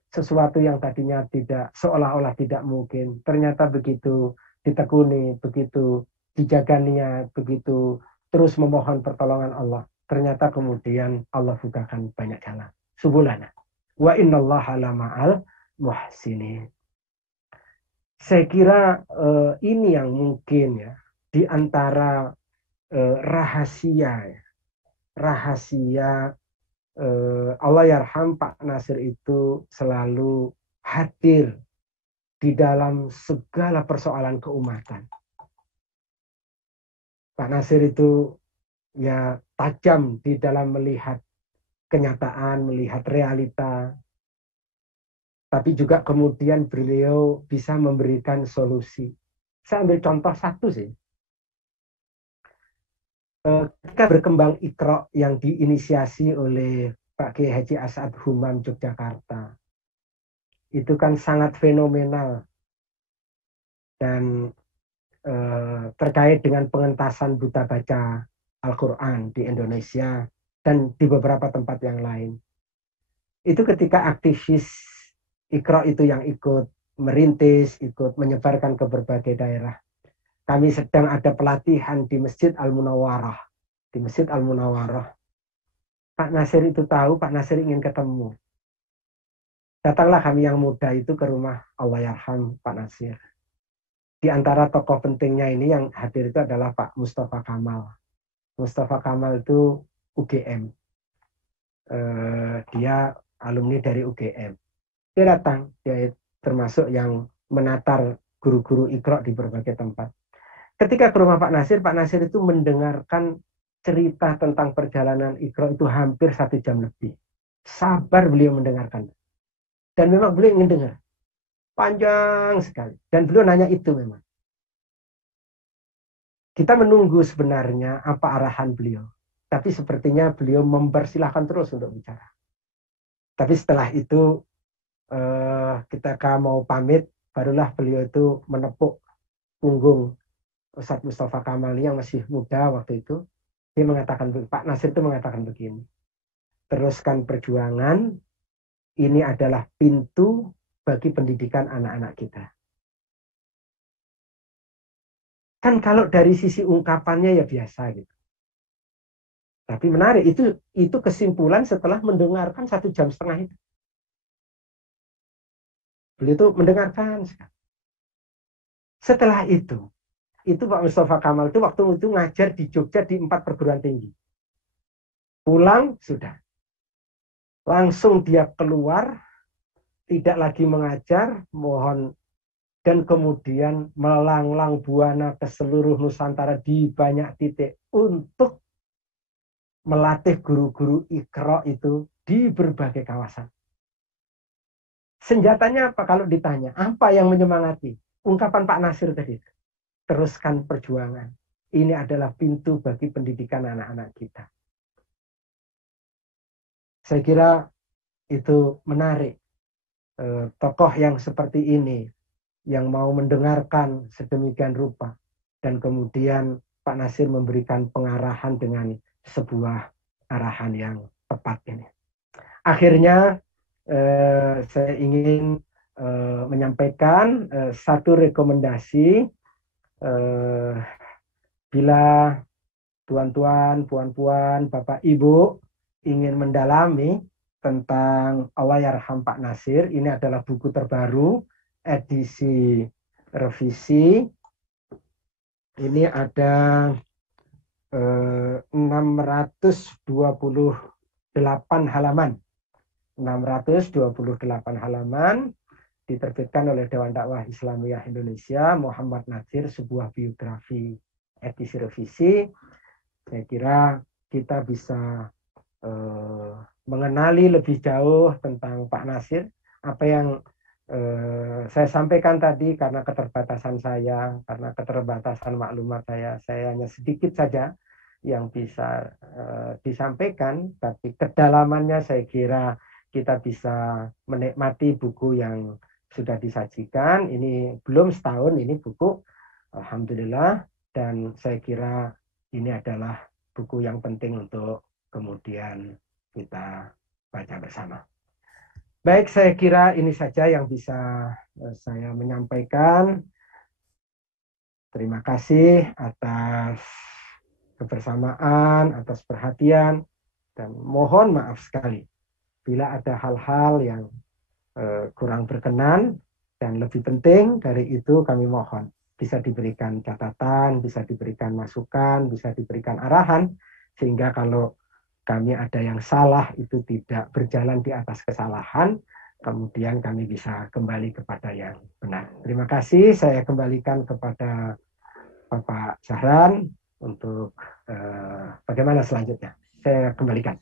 sesuatu yang tadinya tidak, seolah-olah tidak mungkin, ternyata begitu ditekuni, begitu dijaga niat, begitu terus memohon pertolongan Allah, ternyata kemudian Allah bukakan banyak jalan. Subulana. Wa innallaha lama'al muhsinin. Saya kira ini yang mungkin ya, di antara rahasia Allah yarham Pak Nasir itu selalu hadir di dalam segala persoalan keumatan. Pak Nasir itu ya tajam di dalam melihat kenyataan, melihat realita, tapi juga kemudian beliau bisa memberikan solusi. Saya ambil contoh satu sih. Ketika berkembang Iqra yang diinisiasi oleh Pak Kiai Haji As'ad Humam Yogyakarta, itu kan sangat fenomenal dan terkait dengan pengentasan buta baca Al-Quran di Indonesia dan di beberapa tempat yang lain. Itu ketika aktivis Iqra itu yang ikut merintis, ikut menyebarkan ke berbagai daerah. Kami sedang ada pelatihan di Masjid Al-Munawwarah. Di Masjid Al-Munawwarah. Pak Nasir itu tahu, Pak Nasir ingin ketemu. Datanglah kami yang muda itu ke rumah Allah yarham Pak Nasir. Di antara tokoh pentingnya ini yang hadir itu adalah Pak Mustafa Kamal. Mustafa Kamal itu UGM. Dia alumni dari UGM. Dia datang, dia termasuk yang menatar guru-guru Iqra di berbagai tempat. Ketika ke rumah Pak Nasir itu mendengarkan cerita tentang perjalanan Iqra itu hampir 1 jam lebih. Sabar beliau mendengarkan. Dan memang beliau ingin dengar. Panjang sekali. Dan beliau nanya itu memang. Kita menunggu sebenarnya apa arahan beliau. Tapi sepertinya beliau mempersilahkan terus untuk bicara. Tapi setelah itu ketika mau pamit, barulah beliau itu menepuk punggung Ustadz Mustafa Kamal yang masih muda waktu itu. Dia mengatakan, Pak Nasir itu mengatakan begini, teruskan perjuangan, ini adalah pintu bagi pendidikan anak-anak kita. Kan kalau dari sisi ungkapannya ya biasa gitu. Tapi menarik, itu kesimpulan setelah mendengarkan 1,5 jam itu. Beliau itu mendengarkan. Setelah itu Pak Mustafa Kamal itu waktu itu ngajar di Jogja di 4 perguruan tinggi. Pulang sudah. Langsung dia keluar, tidak lagi mengajar, mohon, dan kemudian melanglang buana ke seluruh Nusantara di banyak titik untuk melatih guru-guru Iqra itu di berbagai kawasan. Senjatanya apa kalau ditanya? Apa yang menyemangati? Ungkapan Pak Nasir tadi. Teruskan perjuangan. Ini adalah pintu bagi pendidikan anak-anak kita. Saya kira itu menarik. Tokoh yang seperti ini, yang mau mendengarkan sedemikian rupa. Dan kemudian Pak Nasir memberikan pengarahan dengan sebuah arahan yang tepat ini. Akhirnya saya ingin menyampaikan satu rekomendasi. Bila tuan-tuan, puan-puan, bapak, ibu ingin mendalami tentang Allah yarham Pak Nasir, ini adalah buku terbaru, edisi revisi. Ini ada 628 halaman. 628 halaman. Diterbitkan oleh Dewan Dakwah Islamiyah Indonesia, Muhammad Nasir, sebuah biografi edisi revisi. Saya kira kita bisa mengenali lebih jauh tentang Pak Nasir. Apa yang saya sampaikan tadi karena keterbatasan saya, karena keterbatasan maklumat saya hanya sedikit saja yang bisa disampaikan, tapi kedalamannya saya kira kita bisa menikmati buku yang sudah disajikan. Ini belum setahun, ini buku alhamdulillah, dan saya kira ini adalah buku yang penting untuk kemudian kita baca bersama. Baik, saya kira ini saja yang bisa saya menyampaikan. Terima kasih atas kebersamaan, atas perhatian, dan mohon maaf sekali bila ada hal-hal yang kurang berkenan, dan lebih penting dari itu kami mohon bisa diberikan catatan, bisa diberikan masukan, bisa diberikan arahan, sehingga kalau kami ada yang salah itu tidak berjalan di atas kesalahan, kemudian kami bisa kembali kepada yang benar. Terima kasih, saya kembalikan kepada Bapak Zahran untuk bagaimana selanjutnya. Saya kembalikan.